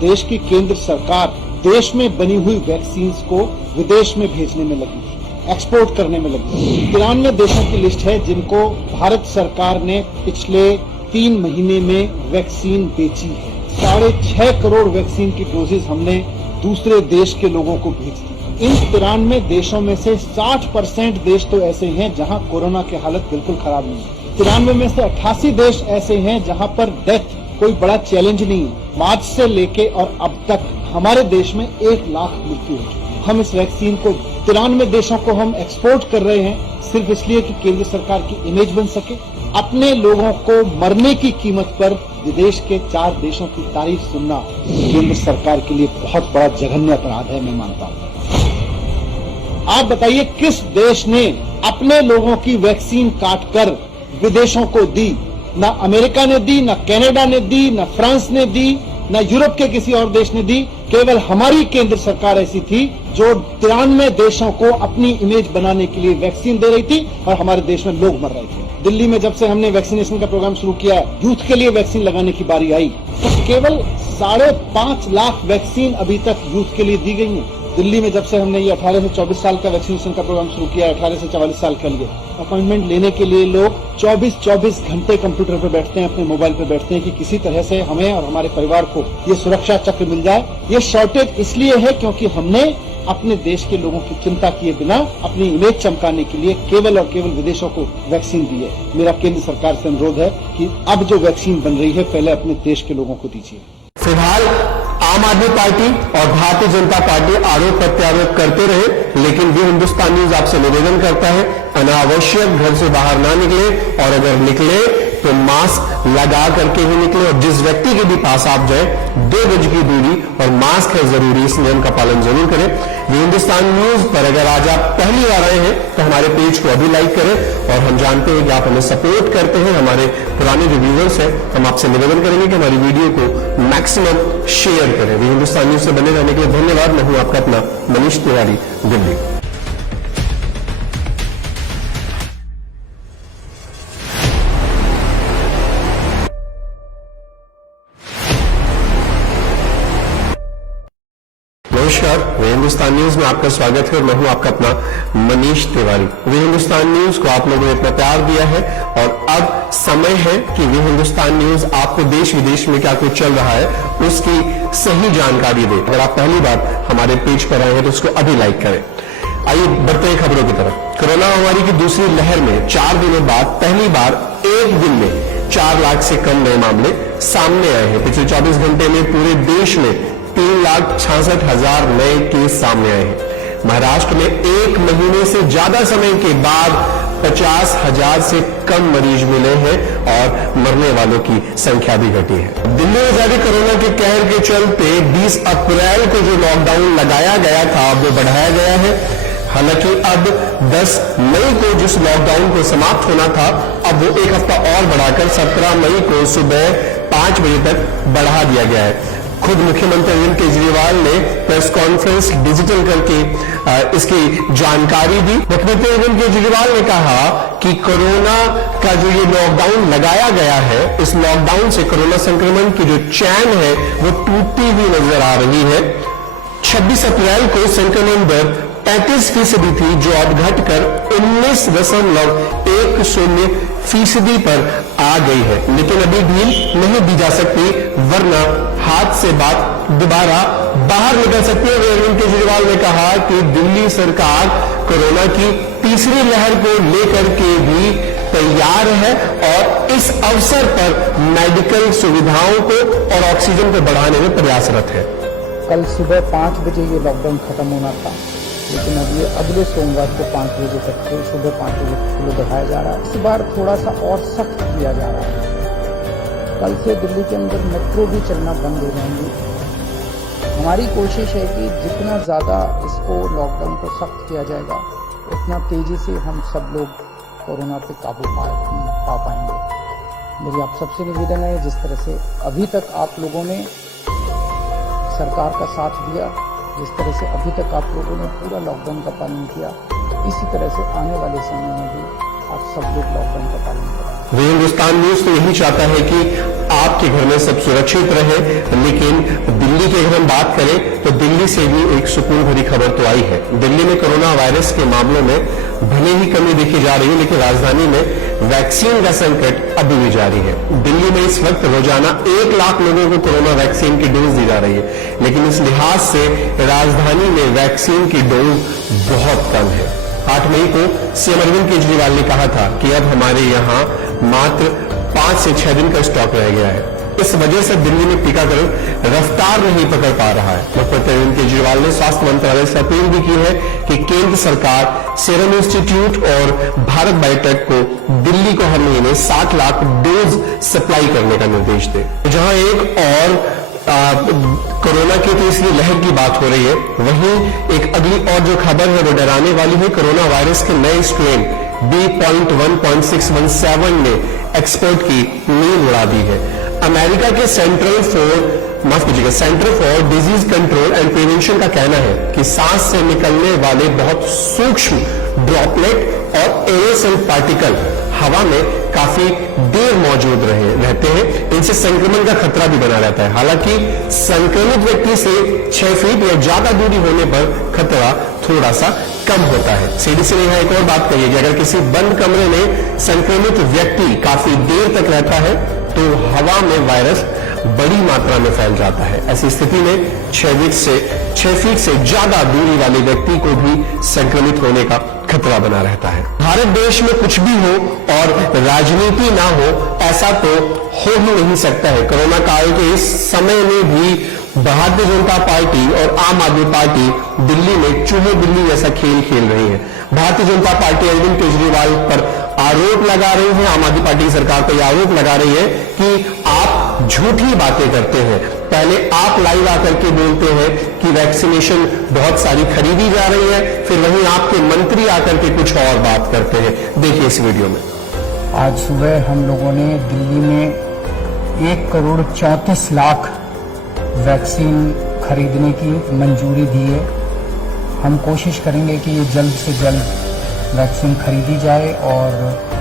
देश की केंद्र सरकार देश में बनी हुई वैक्सीन्स को विदेश में भेजने में लगी थी, एक्सपोर्ट करने में लगी थी। 93 देशों की लिस्ट है जिनको भारत सरकार ने पिछले 3 महीने में वैक्सीन बेची है। 6.5 करोड़ वैक्सीन की डोजेज हमने दूसरे देश के लोगों को भेज दी। इन 93 देशों में से 60% देश तो ऐसे हैं जहां कोरोना की हालत बिल्कुल खराब नहीं है। 93 में से 88 देश ऐसे हैं जहां पर डेथ कोई बड़ा चैलेंज नहीं है। मार्च से लेके और अब तक हमारे देश में 1 लाख मृत्यु हो चुकी है। हम इस वैक्सीन को 93 देशों को हम एक्सपोर्ट कर रहे हैं सिर्फ इसलिए कि केंद्र सरकार की इमेज बन सके। अपने लोगों को मरने की कीमत पर विदेश के 4 देशों की तारीफ सुनना केंद्र सरकार के लिए बहुत बड़ा जघन्य अपराध है, मैं मानता हूं। आप बताइए किस देश ने अपने लोगों की वैक्सीन काटकर विदेशों को दी? ना अमेरिका ने दी, ना कनाडा ने दी, ना फ्रांस ने दी, ना यूरोप के किसी और देश ने दी। केवल हमारी केंद्र सरकार ऐसी थी जो 93 देशों को अपनी इमेज बनाने के लिए वैक्सीन दे रही थी और हमारे देश में लोग मर रहे थे। दिल्ली में जब से हमने वैक्सीनेशन का प्रोग्राम शुरू किया, यूथ के लिए वैक्सीन लगाने की बारी आई तो केवल 5.5 लाख वैक्सीन अभी तक यूथ के लिए दी गई है। दिल्ली में जब से हमने ये 18 से 24 साल का वैक्सीनेशन का प्रोग्राम शुरू किया, 18 से 44 साल के लिए अपॉइंटमेंट लेने के लिए लोग 24 घंटे कंप्यूटर पे बैठते हैं, अपने मोबाइल पे बैठते हैं कि किसी तरह से हमें और हमारे परिवार को ये सुरक्षा चक्र मिल जाए। ये शॉर्टेज इसलिए है क्योंकि हमने अपने देश के लोगों की चिंता किए बिना अपनी इमेज चमकाने के लिए केवल और केवल विदेशों को वैक्सीन दी है। मेरा केंद्र सरकार से अनुरोध है कि अब जो वैक्सीन बन रही है पहले अपने देश के लोगों को दीजिए। फिलहाल आम आदमी पार्टी और भारतीय जनता पार्टी आरोप प्रत्यारोप करते रहे, लेकिन भी हिंदुस्तान न्यूज आपसे निवेदन करता है अनावश्यक घर से बाहर ना निकले और अगर निकले तो मास्क लगा करके ही निकले और जिस व्यक्ति के भी पास आप जाए 2 गज की दूरी और मास्क है जरूरी, इस नियम का पालन जरूर करें। ये हिंदुस्तान न्यूज पर अगर आज आप पहली बार आए हैं तो हमारे पेज को अभी लाइक करें और हम जानते हैं कि आप हमें सपोर्ट करते हैं, हमारे पुराने जो व्यूअर्स हैं, हम आपसे निवेदन करेंगे कि हमारी वीडियो को मैक्सिमम शेयर करें। ये हिंदुस्तान न्यूज से बने रहने के लिए धन्यवाद। मैं हूं आपका अपना मनीष तिवारी, दिल्ली। नमस्कार, वे हिंदुस्तान न्यूज में आपका स्वागत है और मैं हूं आपका अपना मनीष तिवारी। वे हिंदुस्तान न्यूज को आप लोगों ने इतना प्यार दिया है और अब समय है कि वे हिंदुस्तान न्यूज आपको देश विदेश में क्या कुछ चल रहा है उसकी सही जानकारी दे। अगर आप पहली बार हमारे पेज पर आए हैं तो उसको अभी लाइक करें। आइए बढ़ते हैं खबरों की तरफ। कोरोना महामारी की दूसरी लहर में 4 दिनों बाद पहली बार एक दिन में 4 लाख से कम नए मामले सामने आए हैं। पिछले 24 घंटे में पूरे देश में 3,66,000 नए केस सामने आए हैं। महाराष्ट्र में 1 महीने से ज्यादा समय के बाद 50,000 से कम मरीज मिले हैं और मरने वालों की संख्या भी घटी है। दिल्ली में जारी कोरोना के कहर के चलते 20 अप्रैल को जो लॉकडाउन लगाया गया था वो बढ़ाया गया है। हालांकि अब 10 मई को जिस लॉकडाउन को समाप्त होना था अब वो 1 हफ्ता और बढ़ाकर 17 मई को सुबह 5 बजे तक बढ़ा दिया गया है। खुद मुख्यमंत्री अरविंद केजरीवाल ने प्रेस कॉन्फ्रेंस डिजिटल करके इसकी जानकारी दी। मुख्यमंत्री अरविंद केजरीवाल ने कहा कि कोरोना का जो ये लॉकडाउन लगाया गया है, इस लॉकडाउन से कोरोना संक्रमण की जो चैन है वो टूटती हुई नजर आ रही है। 26 अप्रैल को संक्रमण दर 35% थी जो अब घटकर 19.10% पर आ गई है, लेकिन अभी ढील नहीं दी जा सकती वरना हाथ से बात दोबारा बाहर निकल सकती है। अरविंद केजरीवाल ने कहा कि दिल्ली सरकार कोरोना की तीसरी लहर को लेकर के भी तैयार है और इस अवसर पर मेडिकल सुविधाओं को और ऑक्सीजन को बढ़ाने में प्रयासरत है। कल सुबह 5 बजे ये लॉकडाउन खत्म होना था, लेकिन अब ये अगले सोमवार को 5 बजे तक के सुबह 5 बजे तक के लिए बढ़ाया जा रहा है। इस बार थोड़ा सा और सख्त किया जा रहा है। कल से दिल्ली के अंदर मेट्रो भी चलना बंद हो जाएंगी। हमारी कोशिश है कि जितना ज़्यादा इसको लॉकडाउन को सख्त किया जाएगा उतना तेज़ी से हम सब लोग कोरोना पे काबू पा पाएंगे। मेरी आप सबसे निवेदन है, जिस तरह से अभी तक आप लोगों ने सरकार का साथ दिया, जिस तरह से अभी तक आप लोगों ने पूरा लॉकडाउन का पालन किया, इसी तरह से आने वाले समय में भी आप सब लोग लॉकडाउन का पालन करें। वे हिंदुस्तान न्यूज तो यही चाहता है कि आपके घर में सब सुरक्षित रहे, लेकिन दिल्ली की अगर हम बात करें तो दिल्ली से भी एक सुकून भरी खबर तो आई है। दिल्ली में कोरोना वायरस के मामलों में भले ही कमी देखी जा रही है, लेकिन राजधानी में वैक्सीन का संकट अभी भी जारी है। दिल्ली में इस वक्त रोजाना 1 लाख लोगों को कोरोना वैक्सीन की डोज दी जा रही है, लेकिन इस लिहाज से राजधानी में वैक्सीन की डोज बहुत कम है। 8 मई को सीएम अरविंद केजरीवाल ने कहा था कि अब हमारे यहाँ मात्र 5 से 6 दिन का स्टॉक रह गया है। इस वजह से दिल्ली में टीकाकरण रफ्तार नहीं पकड़ पा रहा है। मुख्यमंत्री अरविंद केजरीवाल ने स्वास्थ्य मंत्रालय से अपील भी की है कि केंद्र सरकार सीरम इंस्टीट्यूट और भारत बायोटेक को दिल्ली को हर महीने 60 लाख डोज सप्लाई करने का निर्देश दे। जहां एक और कोरोना की तीसरी लहर की बात हो रही है, वहीं एक अगली और जो खबर है वो डराने वाली है। कोरोना वायरस के नए स्ट्रेन B.1.617 ने एक्सपर्ट की नींद उड़ा दी है। अमेरिका के centre for disease control and prevention का कहना है कि सांस से निकलने वाले बहुत सूक्ष्म ड्रॉपलेट और एरोसोल पार्टिकल हवा में काफी देर मौजूद रहते हैं। इनसे संक्रमण का खतरा भी बना रहता है। हालांकि संक्रमित व्यक्ति से 6 फीट या ज्यादा दूरी होने पर खतरा थोड़ा सा कम होता है। सीडीसी ने यहां एक और बात कही है कि अगर किसी बंद कमरे में संक्रमित व्यक्ति काफी देर तक रहता है तो हवा में वायरस बड़ी मात्रा में फैल जाता है। ऐसी स्थिति में 6 फीट से ज्यादा दूरी वाले व्यक्ति को भी संक्रमित होने का खतरा बना रहता है। भारत देश में कुछ भी हो और राजनीति ना हो, ऐसा तो हो ही नहीं सकता है। कोरोना काल के इस समय में भी भारतीय जनता पार्टी और आम आदमी पार्टी दिल्ली में चूहे बिल्ली जैसा खेल खेल रही है। भारतीय जनता पार्टी अरविंद केजरीवाल पर आरोप लगा रही है, आम आदमी पार्टी की सरकार पर यह आरोप लगा रही है कि आप झूठी बातें करते हैं। पहले आप लाइव आकर के बोलते हैं कि वैक्सीनेशन बहुत सारी खरीदी जा रही है, फिर वहीं आपके मंत्री आकर के कुछ और बात करते हैं। देखिए इस वीडियो में। आज सुबह हम लोगों ने दिल्ली में 1,34,00,000 वैक्सीन खरीदने की मंजूरी दी है। हम कोशिश करेंगे कि ये जल्द से जल्द वैक्सीन खरीदी जाए और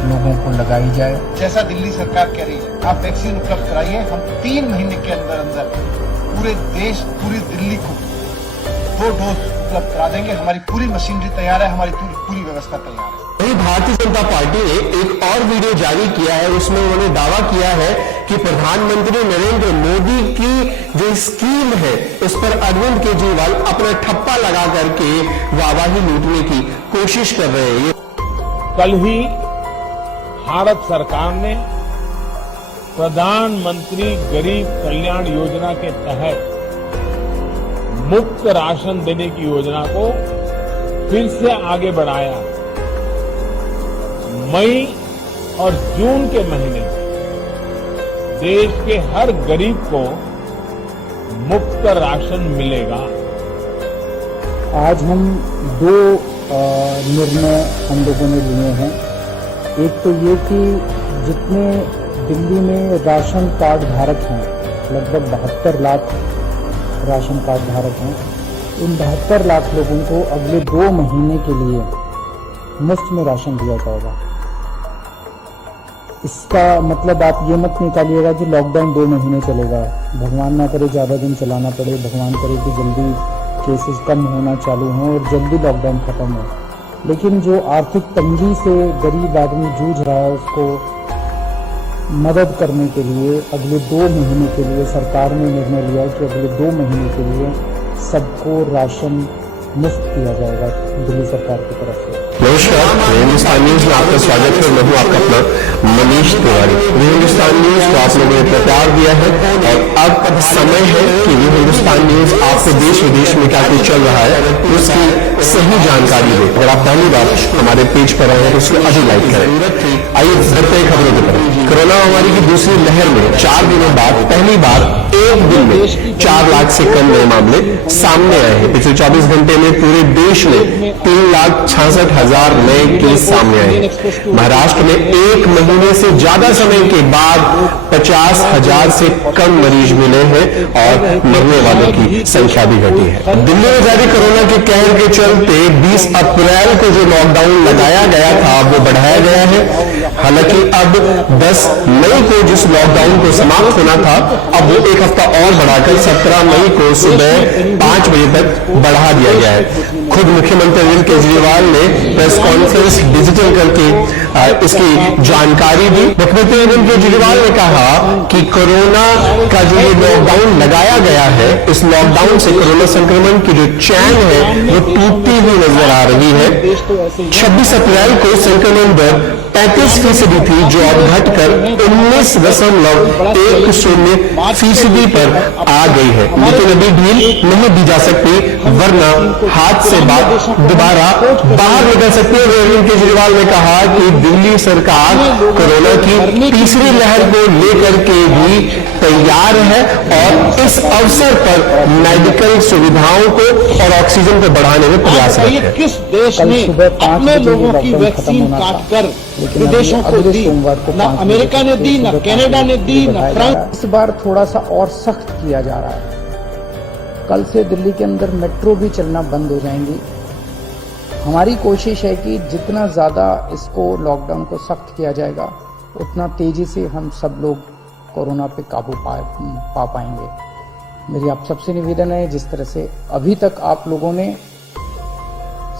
लोगों को लगाई जाए। जैसा दिल्ली सरकार कह रही है, आप वैक्सीन उपलब्ध कराइए। हम 3 महीने के अंदर अंदर पूरे देश, पूरी दिल्ली को 2 डोज उपलब्ध करा देंगे। हमारी पूरी मशीनरी तैयार है, हमारी पूरी व्यवस्था तैयार है। वहीं भारतीय जनता पार्टी ने एक और वीडियो जारी किया है, उसमें उन्होंने दावा किया है कि प्रधानमंत्री नरेंद्र मोदी की जो स्कीम है उस पर अरविंद केजरीवाल अपना ठप्पा लगा करके वाहवाही लूटने की कोशिश कर रहे हैं। कल ही भारत सरकार ने प्रधानमंत्री गरीब कल्याण योजना के तहत मुफ्त राशन देने की योजना को फिर से आगे बढ़ाया। मई और जून के महीने में देश के हर गरीब को मुफ्त राशन मिलेगा। आज हम 2 निर्णय हम लोगों ने लिए हैं। एक तो ये कि जितने दिल्ली में राशन कार्ड धारक हैं, लगभग 72 लाख राशन कार्ड धारक हैं, इन 72 लाख लोगों को अगले 2 महीने के लिए मुफ्त में राशन दिया जाएगा। इसका मतलब आप ये मत निकालिएगा कि लॉकडाउन 2 महीने चलेगा। भगवान ना करे ज़्यादा दिन चलाना पड़े, भगवान करे कि जल्दी केसेस कम होना चालू हों और जल्दी लॉकडाउन खत्म हो। लेकिन जो आर्थिक तंगी से गरीब आदमी जूझ रहा है उसको मदद करने के लिए अगले 2 महीने के लिए सरकार ने निर्णय लिया कि अगले 2 महीने के लिए सबको राशन मुफ्त दिया जाएगा दिल्ली सरकार की तरफ से। नमस्कार, हिंदुस्तान न्यूज में आपका स्वागत है। मैं हूं आपका अपना मनीष तिवारी। हिंदुस्तान न्यूज को आप लोगों ने प्यार दिया है और अब समय है कि हिंदुस्तान न्यूज आपको देश विदेश में क्या कुछ चल रहा है उसकी सही जानकारी दे। अगर आप पहली बार हमारे पेज पर आए हैं तो उसको अभी लाइक करें। आइए बढ़ते हैं खबरों की तरफ। कोरोना महामारी की दूसरी लहर में 4 दिनों बाद पहली बार एक दिन में 4 लाख से कम नए मामले सामने आए हैं। पिछले 24 घंटे में पूरे देश में 3,66,000 1000 नए केस सामने आए। महाराष्ट्र में एक महीने से ज्यादा समय के बाद 50,000 से कम मरीज मिले हैं और मरने वालों की संख्या भी घटी है। दिल्ली में जारी कोरोना के कहर के चलते 20 अप्रैल को जो लॉकडाउन लगाया गया था वो बढ़ाया गया है। हालांकि अब 10 मई को जिस लॉकडाउन को समाप्त होना था, अब वो एक हफ्ता और बढ़ाकर 17 मई को सुबह 5 बजे तक बढ़ा दिया गया है। खुद मुख्यमंत्री अरविंद केजरीवाल ने प्रेस कॉन्फ्रेंस डिजिटल करके इसकी जानकारी दी। मुख्यमंत्री अरविंद केजरीवाल ने कहा कि कोरोना का जो ये लॉकडाउन लगाया गया है, इस लॉकडाउन से कोरोना संक्रमण की जो चैन है वो टूटती हुई नजर आ रही है। 26 अप्रैल को संक्रमण दर 35% थी, जो अब घटकर 19.10% पर आ गई है। लेकिन अभी ढील नहीं दी जा सकती, वरना हाथ से बात दोबारा बाहर निकल सकती है। अरविंद केजरीवाल ने कहा कि दिल्ली सरकार कोरोना की तीसरी लहर को लेकर के भी तैयार है और इस अवसर पर मेडिकल सुविधाओं को और ऑक्सीजन को बढ़ाने में प्रयासरत है। किस देश ने अपने लोगों की वैक्सीन काटकर विदेशों को दी? ना अमेरिका ने दी, ना कनाडा ने दी, ना फ्रांस। इस बार थोड़ा सा और सख्त किया जा रहा है। कल से दिल्ली के अंदर मेट्रो भी चलना बंद हो जाएंगी। हमारी कोशिश है कि जितना ज्यादा इसको लॉकडाउन को सख्त किया जाएगा, उतना तेजी से हम सब लोग कोरोना पे काबू पा पाएंगे। मेरी आप सबसे निवेदन है, जिस तरह से अभी तक आप लोगों ने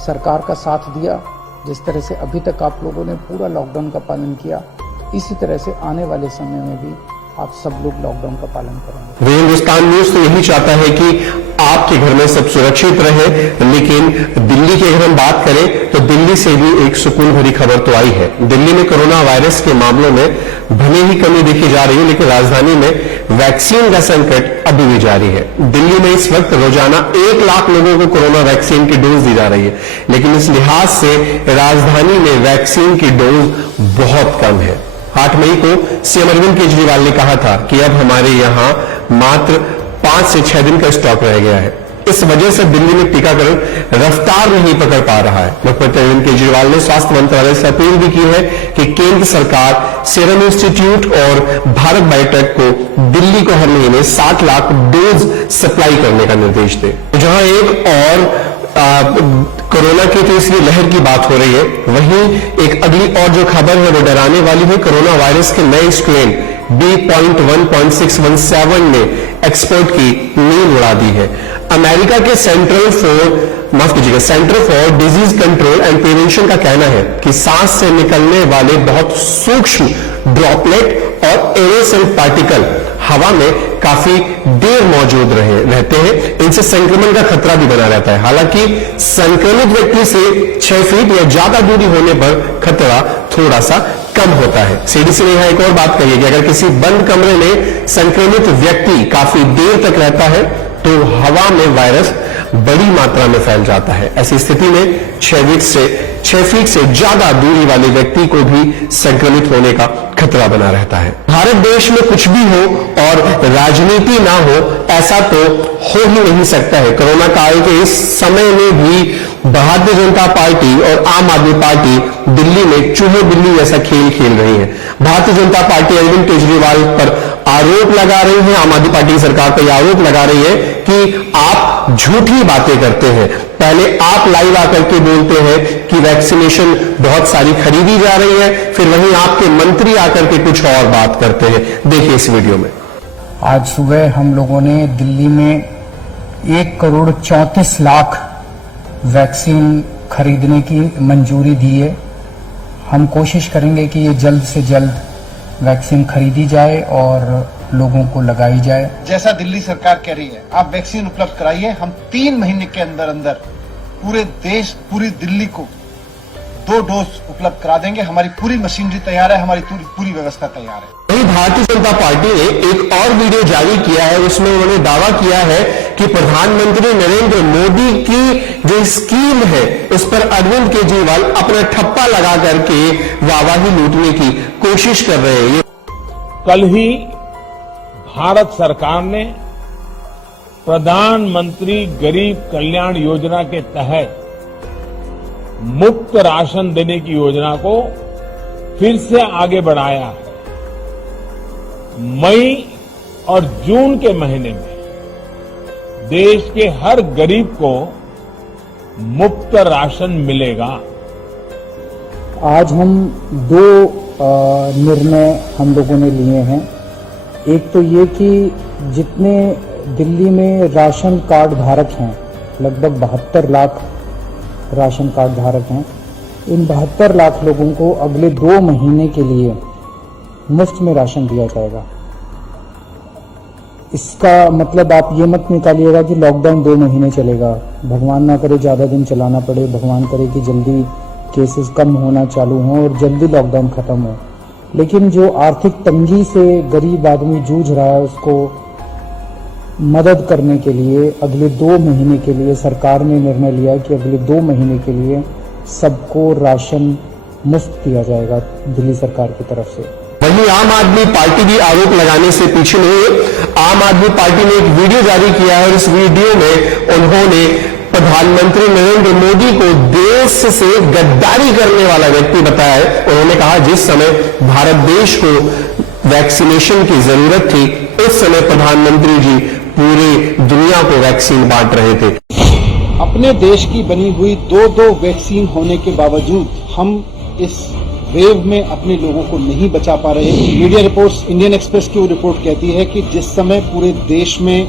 सरकार का साथ दिया, जिस तरह से अभी तक आप लोगों ने पूरा लॉकडाउन का पालन किया, इसी तरह से आने वाले समय में भी आप सब लोग लॉकडाउन का पालन करेंगे। हिंदुस्तान न्यूज तो यही चाहता है कि आपके घर में सब सुरक्षित रहे, लेकिन दिल्ली की अगर हम बात करें तो दिल्ली से भी एक सुकून भरी खबर तो आई है। दिल्ली में कोरोना वायरस के मामलों में भले ही कमी देखी जा रही है, लेकिन राजधानी में वैक्सीन का संकट अभी भी जारी है। दिल्ली में इस वक्त रोजाना 1 लाख लोगों को कोरोना वैक्सीन की डोज दी जा रही है, लेकिन इस लिहाज से राजधानी में वैक्सीन की डोज बहुत कम है। 8 मई को सीएम अरविंद केजरीवाल ने कहा था कि अब हमारे यहां मात्र 5 से 6 दिन का स्टॉक रह गया है। इस वजह से दिल्ली में टीकाकरण रफ्तार नहीं पकड़ पा रहा है। मुख्यमंत्री अरविंद केजरीवाल ने स्वास्थ्य मंत्रालय से अपील भी की है कि केंद्र सरकार सीरम इंस्टीट्यूट और भारत बायोटेक को दिल्ली को हर महीने 60 लाख डोज सप्लाई करने का निर्देश दे। जहां एक और कोरोना की तीसरी लहर की बात हो रही है, वहीं एक अगली और जो खबर है वो डराने वाली है। कोरोना वायरस के नए स्ट्रेन B.1.617 ने एक्सपोर्ट की नींद उड़ा दी है। अमेरिका के centre for disease control and prevention का कहना है कि सांस से निकलने वाले बहुत सूक्ष्म ड्रॉपलेट और एरोसोल पार्टिकल हवा में काफी देर मौजूद रहते हैं। इनसे संक्रमण का खतरा भी बना रहता है। हालांकि संक्रमित व्यक्ति से 6 फीट या ज्यादा दूरी होने पर खतरा थोड़ा सा कम होता है। सीडीसी ने यहां एक और बात कही है कि अगर किसी बंद कमरे में संक्रमित व्यक्ति काफी देर तक रहता है तो हवा में वायरस बड़ी मात्रा में फैल जाता है। ऐसी स्थिति में 6 फीट से ज्यादा दूरी वाले व्यक्ति को भी संक्रमित होने का खतरा बना रहता है। भारत देश में कुछ भी हो और राजनीति ना हो, ऐसा तो हो ही नहीं सकता है। कोरोना काल के इस समय में भी भारतीय जनता पार्टी और आम आदमी पार्टी दिल्ली में चूहे बिल्ली जैसा खेल खेल रही है। भारतीय जनता पार्टी अरविंद केजरीवाल पर आरोप लगा रही है, आम आदमी पार्टी की सरकार पर यह आरोप लगा रही है कि आप झूठी बातें करते हैं। पहले आप लाइव आकर के बोलते हैं कि वैक्सीनेशन बहुत सारी खरीदी जा रही है, फिर वहीं आपके मंत्री आकर के कुछ और बात करते हैं। देखिए इस वीडियो में। आज सुबह हम लोगों ने दिल्ली में 1,34,00,000 वैक्सीन खरीदने की मंजूरी दी है। हम कोशिश करेंगे कि ये जल्द से जल्द वैक्सीन खरीदी जाए और लोगों को लगाई जाए। जैसा दिल्ली सरकार कह रही है, आप वैक्सीन उपलब्ध कराइए। हम 3 महीने के अंदर अंदर पूरे देश, पूरी दिल्ली को 2 डोज उपलब्ध करा देंगे। हमारी पूरी मशीनरी तैयार है, हमारी पूरी व्यवस्था तैयार है। वहीं भारतीय जनता पार्टी ने एक और वीडियो जारी किया है, उसमें उन्होंने दावा किया है कि प्रधानमंत्री नरेंद्र मोदी की जो स्कीम है उस पर अरविंद केजरीवाल अपना ठप्पा लगा करके वाहवाही लूटने की कोशिश कर रहे हैं। कल ही भारत सरकार ने प्रधानमंत्री गरीब कल्याण योजना के तहत मुफ्त राशन देने की योजना को फिर से आगे बढ़ाया है। मई और जून के महीने में देश के हर गरीब को मुफ्त राशन मिलेगा। आज हम दो निर्णय हम लोगों ने लिए हैं। एक तो ये कि जितने दिल्ली में राशन कार्ड धारक हैं, लगभग 72 लाख राशन कार्ड धारक हैं, इन 72 लाख लोगों को अगले 2 महीने के लिए मुफ्त में राशन दिया जाएगा। इसका मतलब आप ये मत निकालिएगा कि लॉकडाउन 2 महीने चलेगा। भगवान ना करे ज्यादा दिन चलाना पड़े, भगवान करे कि जल्दी केसेस कम होना चालू हों और जल्दी लॉकडाउन खत्म हो। लेकिन जो आर्थिक तंगी से गरीब आदमी जूझ रहा है, उसको मदद करने के लिए अगले 2 महीने के लिए सरकार ने निर्णय लिया कि अगले 2 महीने के लिए सबको राशन मुफ्त दिया जाएगा दिल्ली सरकार की तरफ से। वहीं आम आदमी पार्टी भी आरोप लगाने से पीछे नहीं है। आम आदमी पार्टी ने एक वीडियो जारी किया है और इस वीडियो में उन्होंने प्रधानमंत्री नरेंद्र मोदी को देश से गद्दारी करने वाला व्यक्ति बताया है। उन्होंने कहा जिस समय भारत देश को वैक्सीनेशन की जरूरत थी, उस समय प्रधानमंत्री जी पूरे दुनिया को वैक्सीन बांट रहे थे। अपने देश की बनी हुई दो वैक्सीन होने के बावजूद हम इस वेव में अपने लोगों को नहीं बचा पा रहे। मीडिया रिपोर्ट्स, इंडियन एक्सप्रेस की रिपोर्ट कहती है कि जिस समय पूरे देश में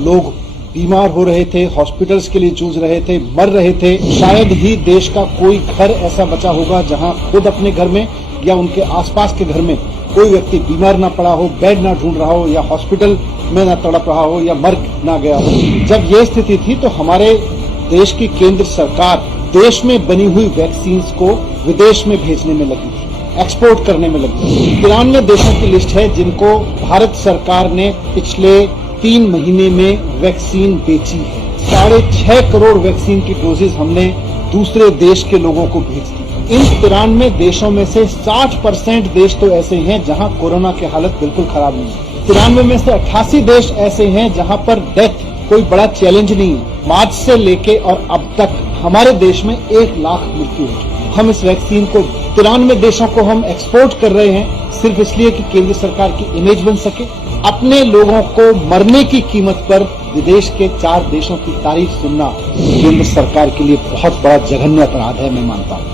लोग बीमार हो रहे थे, हॉस्पिटल्स के लिए जूझ रहे थे, मर रहे थे, शायद ही देश का कोई घर ऐसा बचा होगा जहां खुद अपने घर में या उनके आसपास के घर में कोई व्यक्ति बीमार ना पड़ा हो, बेड ना ढूंढ रहा हो या हॉस्पिटल में ना तड़प रहा हो या मर ना गया हो। जब ये स्थिति थी तो हमारे देश की केंद्र सरकार देश में बनी हुई वैक्सीन को विदेश में भेजने में लगी थी, एक्सपोर्ट करने में लगी थी। 93 देशों की लिस्ट है जिनको भारत सरकार ने पिछले 3 महीने में वैक्सीन बेची है। 6.5 करोड़ वैक्सीन की डोजेज हमने दूसरे देश के लोगों को भेज दी। इन 93 देशों में से 60% देश तो ऐसे हैं जहां कोरोना की हालत बिल्कुल खराब नहीं है। 93 में से 88 देश ऐसे हैं जहां पर डेथ कोई बड़ा चैलेंज नहीं है। मार्च से लेके और अब तक हमारे देश में 1 लाख मृत्यु हो चुकी है। हम इस वैक्सीन को 93 देशों को हम एक्सपोर्ट कर रहे हैं सिर्फ इसलिए कि केंद्र सरकार की इमेज बन सके। अपने लोगों को मरने की कीमत पर विदेश के 4 देशों की तारीफ सुनना केंद्र सरकार के लिए बहुत बड़ा जघन्य अपराध है, मैं मानता हूं।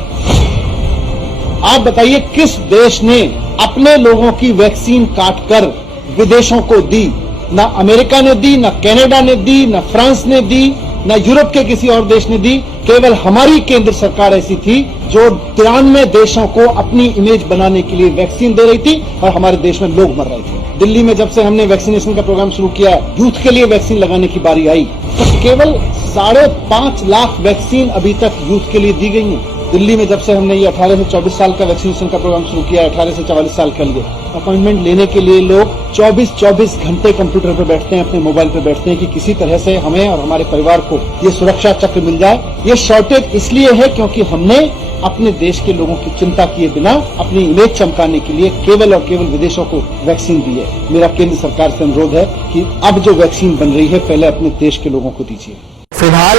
आप बताइए किस देश ने अपने लोगों की वैक्सीन काटकर विदेशों को दी? ना अमेरिका ने दी, ना कनाडा ने दी, ना फ्रांस ने दी, ना यूरोप के किसी और देश ने दी। केवल हमारी केंद्र सरकार ऐसी थी जो 93 देशों को अपनी इमेज बनाने के लिए वैक्सीन दे रही थी और हमारे देश में लोग मर रहे थे। दिल्ली में जब से हमने वैक्सीनेशन का प्रोग्राम शुरू किया, यूथ के लिए वैक्सीन लगाने की बारी आई तो केवल 5.5 लाख वैक्सीन अभी तक यूथ के लिए दी गई है। दिल्ली में जब से हमने ये 18 से 24 साल का वैक्सीनेशन का प्रोग्राम शुरू किया, 18 से 44 साल के लिए अपॉइंटमेंट लेने के लिए लोग 24 घंटे कंप्यूटर पर बैठते हैं, अपने मोबाइल पर बैठते हैं कि किसी तरह से हमें और हमारे परिवार को ये सुरक्षा चक्र मिल जाए। ये शॉर्टेज इसलिए है क्योंकि हमने अपने देश के लोगों की चिंता किए बिना अपनी इमेज चमकाने के लिए केवल और केवल विदेशों को वैक्सीन दी है। मेरा केंद्र सरकार से अनुरोध है कि अब जो वैक्सीन बन रही है पहले अपने देश के लोगों को दीजिए। फिलहाल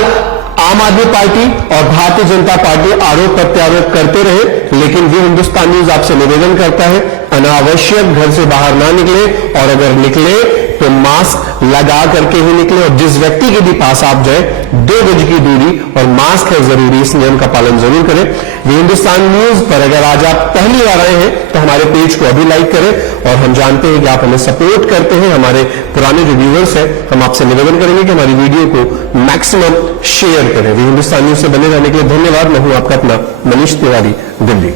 आम आदमी पार्टी और भारतीय जनता पार्टी आरोप प्रत्यारोप करते रहे, लेकिन ये हिंदुस्तान न्यूज आपसे निवेदन करता है अनावश्यक घर से बाहर ना निकले और अगर निकले तो मास्क लगा करके ही निकले और जिस व्यक्ति के भी पास आप जाए 2 गज की दूरी और मास्क है जरूरी, इस नियम का पालन जरूर करें। ये हिंदुस्तान न्यूज पर अगर आज आप पहली बार आए हैं तो हमारे पेज को अभी लाइक करें और हम जानते हैं कि आप हमें सपोर्ट करते हैं। हमारे पुराने जो व्यूअर्स हैं, हम आपसे निवेदन करेंगे कि हमारी वीडियो को मैक्सिमम शेयर करें। ये हिंदुस्तान न्यूज से बने रहने के लिए धन्यवाद। मैं हूं आपका अपना मनीष तिवारी, दिल्ली।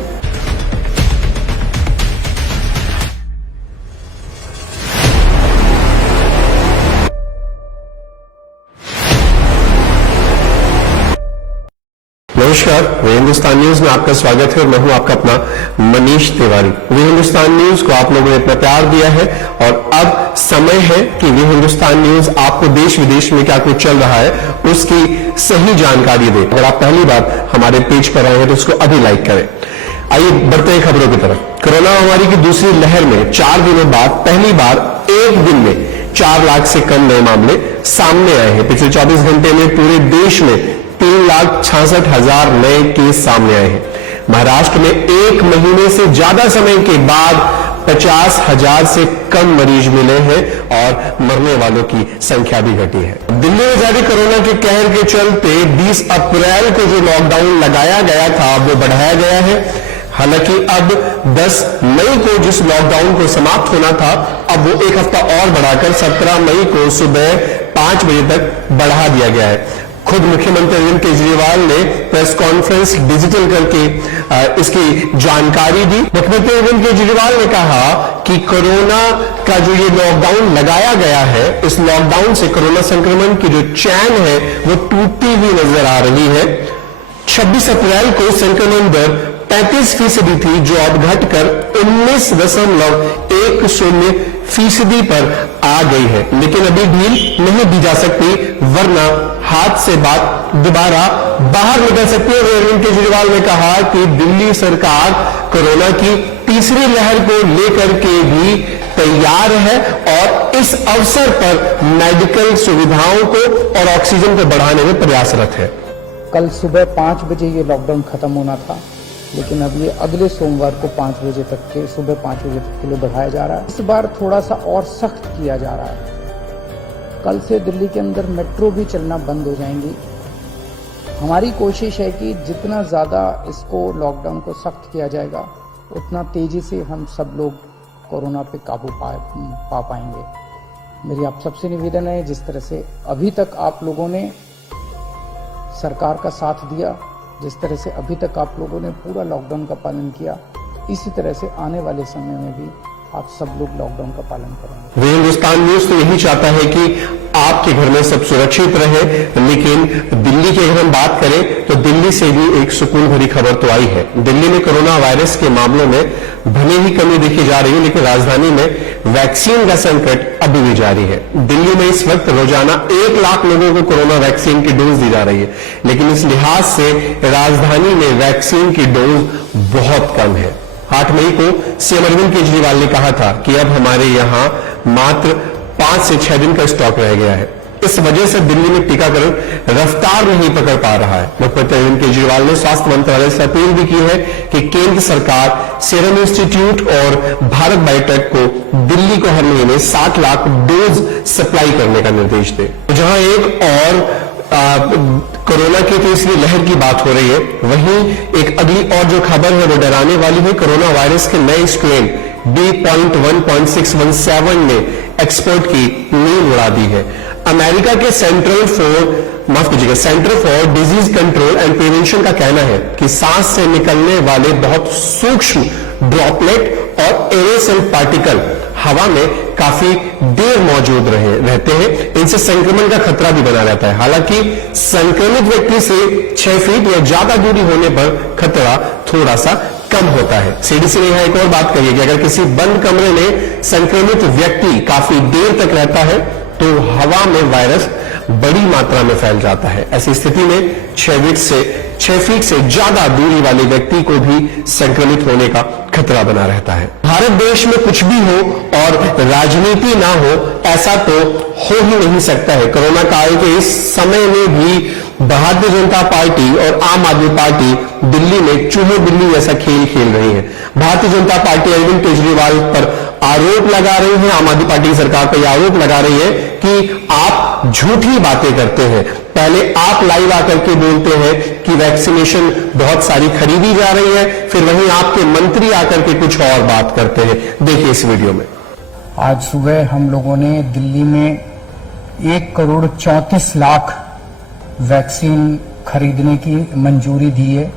नमस्कार, वे हिंदुस्तान न्यूज में आपका स्वागत है और मैं हूं आपका अपना मनीष तिवारी। वे हिंदुस्तान न्यूज को आप लोगों ने इतना प्यार दिया है और अब समय है कि वे हिंदुस्तान न्यूज आपको देश विदेश में क्या कुछ चल रहा है उसकी सही जानकारी दे। अगर आप पहली बार हमारे पेज पर आए हैं तो उसको अभी लाइक करें। आइए बढ़ते हैं खबरों की तरफ। कोरोना महामारी की दूसरी लहर में 4 दिनों बाद पहली बार एक दिन में 4 लाख से कम नए मामले सामने आए हैं। पिछले 24 घंटे में पूरे देश में 3,66,000 नए केस सामने आए हैं। महाराष्ट्र में एक महीने से ज्यादा समय के बाद 50,000 से कम मरीज मिले हैं और मरने वालों की संख्या भी घटी है। दिल्ली में जारी कोरोना के कहर के चलते 20 अप्रैल को जो लॉकडाउन लगाया गया था वो बढ़ाया गया है। हालांकि अब 10 मई को जिस लॉकडाउन को समाप्त होना था, अब वो एक हफ्ता और बढ़ाकर 17 मई को सुबह 5 बजे तक बढ़ा दिया गया है। खुद मुख्यमंत्री अरविंद केजरीवाल ने प्रेस कॉन्फ्रेंस डिजिटल करके इसकी जानकारी दी। मुख्यमंत्री अरविंद केजरीवाल ने कहा कि कोरोना का जो ये लॉकडाउन लगाया गया है, इस लॉकडाउन से कोरोना संक्रमण की जो चैन है वो टूटती हुई नजर आ रही है। 26 अप्रैल को संक्रमण दर 35% थी, जो अब घटकर 19.10% पर आ गई है। लेकिन अभी ढील नहीं दी जा सकती, वरना हाथ से बात दोबारा बाहर निकल सकती है। अरविंद केजरीवाल ने कहा कि दिल्ली सरकार कोरोना की तीसरी लहर को लेकर के भी तैयार है और इस अवसर पर मेडिकल सुविधाओं को और ऑक्सीजन को बढ़ाने में प्रयासरत है। कल सुबह 5 बजे ये लॉकडाउन खत्म होना था, लेकिन अब ये अगले सोमवार को 5 बजे तक के सुबह 5 बजे तक के लिए बढ़ाया जा रहा है। इस बार थोड़ा सा और सख्त किया जा रहा है। कल से दिल्ली के अंदर मेट्रो भी चलना बंद हो जाएंगी। हमारी कोशिश है कि जितना ज़्यादा इसको लॉकडाउन को सख्त किया जाएगा, उतना तेजी से हम सब लोग कोरोना पे काबू पा पाएंगे। मेरी आप सबसे निवेदन है, जिस तरह से अभी तक आप लोगों ने सरकार का साथ दिया, जिस तरह से अभी तक आप लोगों ने पूरा लॉकडाउन का पालन किया, इसी तरह से आने वाले समय में भी आप सब लोग लॉकडाउन का पालन करेंगे। हिंदुस्तान न्यूज तो यही चाहता है कि आपके घर में सब सुरक्षित रहे, लेकिन दिल्ली की अगर हम बात करें तो दिल्ली से भी एक सुकून भरी खबर तो आई है। दिल्ली में कोरोना वायरस के मामलों में भले ही कमी देखी जा रही है, लेकिन राजधानी में वैक्सीन का संकट अभी भी जारी है। दिल्ली में इस वक्त रोजाना 1 लाख लोगों को कोरोना वैक्सीन की डोज दी जा रही है, लेकिन इस लिहाज से राजधानी में वैक्सीन की डोज बहुत कम है। 8 मई को सीएम अरविंद केजरीवाल ने कहा था कि अब हमारे यहां मात्र 5 से 6 दिन का स्टॉक रह गया है। इस वजह से दिल्ली में टीकाकरण रफ्तार नहीं पकड़ पा रहा है। मुख्यमंत्री अरविंद केजरीवाल ने स्वास्थ्य मंत्रालय से अपील भी की है कि केंद्र सरकार सीरम इंस्टीट्यूट और भारत बायोटेक को दिल्ली को हर महीने 60 लाख डोज सप्लाई करने का निर्देश दे। जहां एक और कोरोना की तीसरी लहर की बात हो रही है, वहीं एक अगली और जो खबर है वो डराने वाली है। कोरोना वायरस के नए स्ट्रेन B.1.617 ने एक्सपर्ट की नींद उड़ा दी है। अमेरिका के centre for disease control and prevention का कहना है कि सांस से निकलने वाले बहुत सूक्ष्म ड्रॉपलेट और एरोसोल पार्टिकल हवा में काफी देर मौजूद रहते हैं। इनसे संक्रमण का खतरा भी बना रहता है। हालांकि संक्रमित व्यक्ति से 6 फीट या ज्यादा दूरी होने पर खतरा थोड़ा सा कम होता है। सीडीसी ने यहां एक और बात कही है कि अगर किसी बंद कमरे में संक्रमित व्यक्ति काफी देर तक रहता है तो हवा में वायरस बड़ी मात्रा में फैल जाता है। ऐसी स्थिति में 6 फीट से ज्यादा दूरी वाले व्यक्ति को भी संक्रमित होने का खतरा बना रहता है। भारत देश में कुछ भी हो और राजनीति ना हो, ऐसा तो हो ही नहीं सकता है। कोरोना काल के इस समय में भी भारतीय जनता पार्टी और आम आदमी पार्टी दिल्ली में चूहे बिल्ली जैसा खेल खेल रही है। भारतीय जनता पार्टी अरविंद केजरीवाल पर आरोप लगा रही है, आम आदमी पार्टी की सरकार पर यह आरोप लगा रही है कि आप झूठी बातें करते हैं। पहले आप लाइव आकर के बोलते हैं कि वैक्सीनेशन बहुत सारी खरीदी जा रही है, फिर वहीं आपके मंत्री आकर के कुछ और बात करते हैं। देखिए इस वीडियो में। आज सुबह हम लोगों ने दिल्ली में 1,34,00,000 वैक्सीन खरीदने की मंजूरी दी है।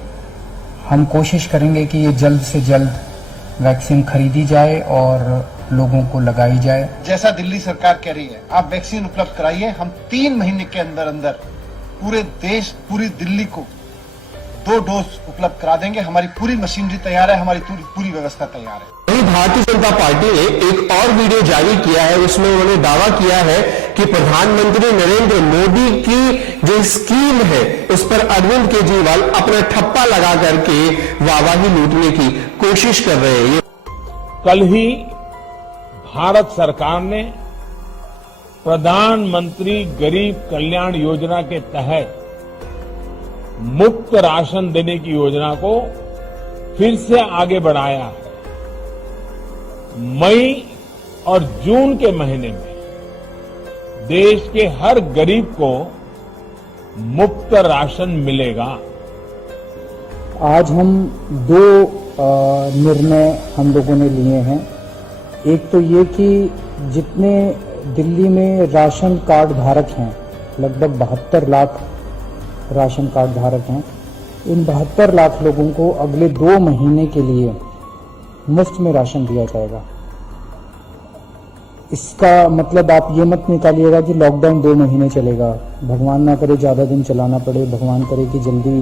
हम कोशिश करेंगे कि ये जल्द से जल्द वैक्सीन खरीदी जाए और लोगों को लगाई जाए। जैसा दिल्ली सरकार कह रही है, आप वैक्सीन उपलब्ध कराइए। हम 3 महीने के अंदर अंदर पूरे देश, पूरी दिल्ली को 2 डोज उपलब्ध करा देंगे। हमारी पूरी मशीनरी तैयार है, हमारी पूरी व्यवस्था तैयार है। वहीं भारतीय जनता पार्टी ने एक और वीडियो जारी किया है, उसमें उन्होंने दावा किया है कि प्रधानमंत्री नरेंद्र मोदी की जो स्कीम है उस पर अरविंद केजरीवाल अपना ठप्पा लगा करके वाहवाही लूटने की कोशिश कर रहे हैं। कल ही भारत सरकार ने प्रधानमंत्री गरीब कल्याण योजना के तहत मुफ्त राशन देने की योजना को फिर से आगे बढ़ाया है। मई और जून के महीने में देश के हर गरीब को मुफ्त राशन मिलेगा। आज हम दो निर्णय हम लोगों ने लिए हैं। एक तो ये कि जितने दिल्ली में राशन कार्ड धारक हैं, लगभग 72 लाख राशन कार्ड धारक हैं, इन 72 लाख लोगों को अगले 2 महीने के लिए मुफ्त में राशन दिया जाएगा। इसका मतलब आप ये मत निकालिएगा कि लॉकडाउन 2 महीने चलेगा। भगवान ना करे ज्यादा दिन चलाना पड़े, भगवान करे कि जल्दी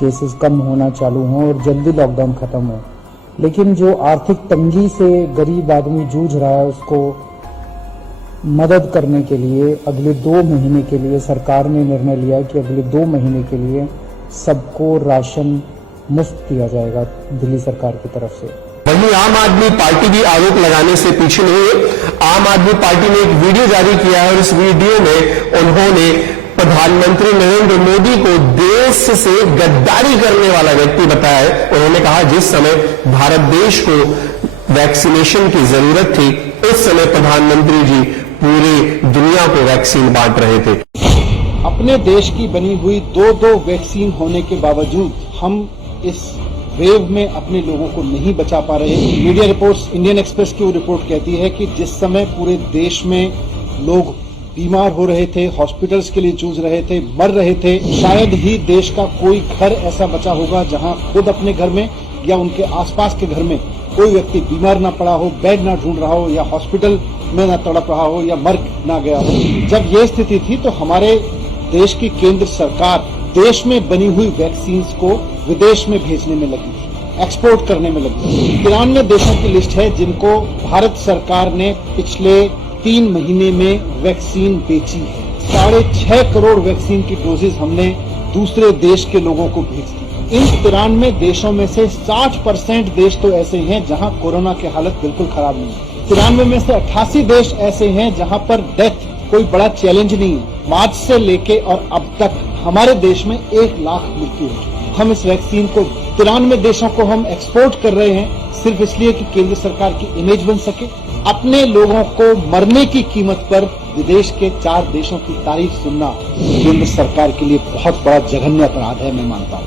केसेस कम होना चालू हों और जल्दी लॉकडाउन खत्म हो। लेकिन जो आर्थिक तंगी से गरीब आदमी जूझ रहा है, उसको मदद करने के लिए अगले 2 महीने के लिए सरकार ने निर्णय लिया कि अगले 2 महीने के लिए सबको राशन मुफ्त दिया जाएगा दिल्ली सरकार की तरफ से। वहीं आम आदमी पार्टी भी आरोप लगाने से पीछे नहीं है। आम आदमी पार्टी ने एक वीडियो जारी किया है और इस वीडियो में उन्होंने प्रधानमंत्री नरेंद्र मोदी को देश से गद्दारी करने वाला व्यक्ति बताया है। उन्होंने कहा जिस समय भारत देश को वैक्सीनेशन की जरूरत थी, उस समय प्रधानमंत्री जी पूरी दुनिया को वैक्सीन बांट रहे थे। अपने देश की बनी हुई दो वैक्सीन होने के बावजूद हम इस वेव में अपने लोगों को नहीं बचा पा रहे। मीडिया रिपोर्ट्स, इंडियन एक्सप्रेस की रिपोर्ट कहती है कि जिस समय पूरे देश में लोग बीमार हो रहे थे, हॉस्पिटल्स के लिए जूझ रहे थे, मर रहे थे, शायद ही देश का कोई घर ऐसा बचा होगा जहां खुद अपने घर में या उनके आसपास के घर में कोई व्यक्ति बीमार ना पड़ा हो, बेड ना ढूंढ रहा हो या हॉस्पिटल में ना तड़प रहा हो या मर ना गया हो। जब ये स्थिति थी तो हमारे देश की केंद्र सरकार देश में बनी हुई वैक्सीन्स को विदेश में भेजने में लगी थी, एक्सपोर्ट करने में लगी थी। 93 देशों की लिस्ट है जिनको भारत सरकार ने पिछले 3 महीने में वैक्सीन बेची है। 6.5 करोड़ वैक्सीन की डोजेज हमने दूसरे देश के लोगों को भेज दी। इन 93 देशों में से 60% देश तो ऐसे हैं जहां कोरोना की हालत बिल्कुल खराब नहीं है। 93 में से 88 देश ऐसे हैं जहां पर डेथ कोई बड़ा चैलेंज नहीं है। मार्च से लेके और अब तक हमारे देश में 1 लाख मृत्यु हो। हम इस वैक्सीन को 93 देशों को हम एक्सपोर्ट कर रहे हैं सिर्फ इसलिए कि केंद्र सरकार की इमेज बन सके। अपने लोगों को मरने की कीमत पर विदेश के 4 देशों की तारीफ सुनना केंद्र सरकार के लिए बहुत बड़ा जघन्य अपराध है, मैं मानता हूं।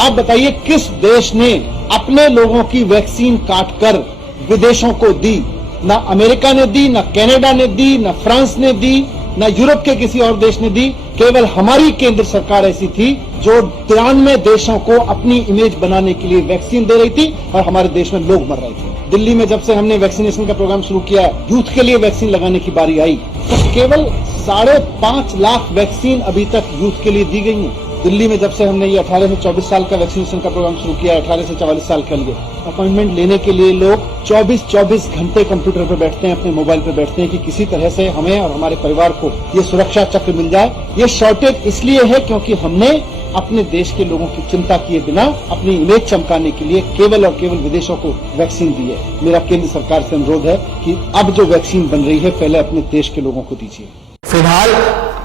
आप बताइए किस देश ने अपने लोगों की वैक्सीन काटकर विदेशों को दी? ना अमेरिका ने दी, ना कनाडा ने दी, ना फ्रांस ने दी, ना यूरोप के किसी और देश ने दी। केवल हमारी केंद्र सरकार ऐसी थी जो 93 देशों को अपनी इमेज बनाने के लिए वैक्सीन दे रही थी और हमारे देश में लोग मर रहे थे। दिल्ली में जब से हमने वैक्सीनेशन का प्रोग्राम शुरू किया है, यूथ के लिए वैक्सीन लगाने की बारी आई तो केवल 5.5 लाख वैक्सीन अभी तक यूथ के लिए दी गई है। दिल्ली में जब से हमने ये 18 से 24 साल का वैक्सीनेशन का प्रोग्राम शुरू किया है, 18 से 44 साल के लिए अपॉइंटमेंट लेने के लिए लोग 24 घंटे कंप्यूटर पर बैठते हैं, अपने मोबाइल पर बैठते हैं कि किसी तरह से हमें और हमारे परिवार को ये सुरक्षा चक्र मिल जाए। ये शॉर्टेज इसलिए है क्योंकि हमने अपने देश के लोगों की चिंता किए बिना अपनी इमेज चमकाने के लिए केवल और केवल विदेशों को वैक्सीन दी है। मेरा केंद्र सरकार से अनुरोध है कि अब जो वैक्सीन बन रही है पहले अपने देश के लोगों को दीजिए। फिलहाल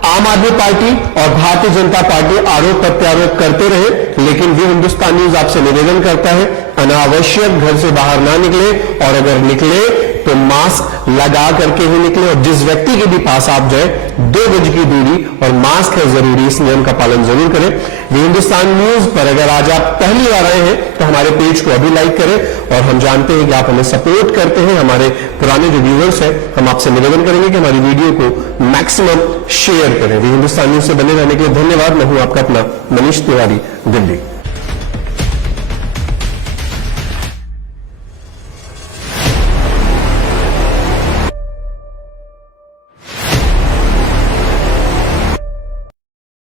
आम आदमी पार्टी और भारतीय जनता पार्टी आरोप प्रत्यारोप करते रहे, लेकिन भी हिंदुस्तान न्यूज आपसे निवेदन करता है अनावश्यक घर से बाहर ना निकले और अगर निकले तो मास्क लगा करके ही निकले और जिस व्यक्ति के भी पास आप जाए 2 गज की दूरी और मास्क है जरूरी, इस नियम का पालन जरूर करें। वी हिंदुस्तान न्यूज पर अगर आज आप पहली बार आए हैं तो हमारे पेज को अभी लाइक करें और हम जानते हैं कि आप हमें सपोर्ट करते हैं। हमारे पुराने जो व्यूअर्स हैं, हम आपसे निवेदन करेंगे कि हमारी वीडियो को मैक्सिमम शेयर करें। वी हिंदुस्तान न्यूज से बने रहने के लिए धन्यवाद। मैं हूं आपका अपना मनीष तिवारी, दिल्ली।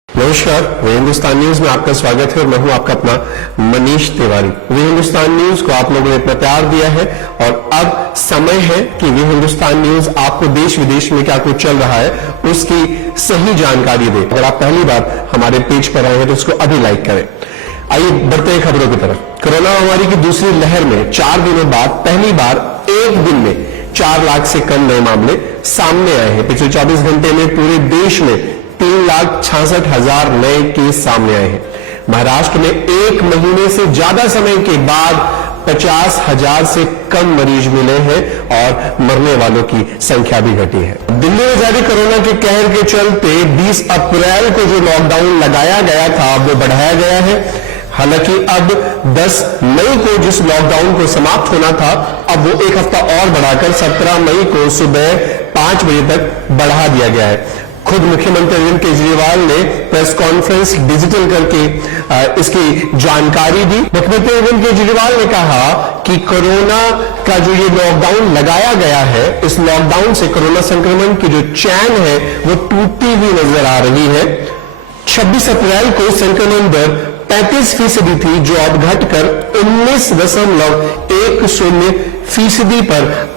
नमस्कार, वे हिंदुस्तान न्यूज में आपका स्वागत है और मैं हूं आपका अपना मनीष तिवारी। वे हिंदुस्तान न्यूज को आप लोगों ने इतना प्यार दिया है और अब समय है कि वे हिंदुस्तान न्यूज आपको देश विदेश में क्या कुछ चल रहा है उसकी सही जानकारी दे। अगर आप पहली बार हमारे पेज पर आए हैं तो उसको अभी लाइक करें। आइए बढ़ते हैं खबरों की तरफ। कोरोना महामारी की दूसरी लहर में 4 दिनों बाद पहली बार एक दिन में 4 लाख से कम नए मामले सामने आए हैं। पिछले 24 घंटे में पूरे देश में 3,66,000 नए केस सामने आए हैं। महाराष्ट्र में एक महीने से ज्यादा समय के बाद 50,000 से कम मरीज मिले हैं और मरने वालों की संख्या भी घटी है। दिल्ली में जारी कोरोना के कहर के चलते 20 अप्रैल को जो लॉकडाउन लगाया गया था वो बढ़ाया गया है। हालांकि अब 10 मई को जिस लॉकडाउन को समाप्त होना था, अब वो एक हफ्ता और बढ़ाकर 17 मई को सुबह 5 बजे तक बढ़ा दिया गया है। खुद मुख्यमंत्री अरविंद केजरीवाल ने प्रेस कॉन्फ्रेंस डिजिटल करके इसकी जानकारी दी। मुख्यमंत्री अरविंद केजरीवाल ने कहा कि कोरोना का जो ये लॉकडाउन लगाया गया है, इस लॉकडाउन से कोरोना संक्रमण की जो चैन है वो टूटती हुई नजर आ रही है। 26 अप्रैल को संक्रमण दर 35% थी, जो अब घटकर 19.10% पर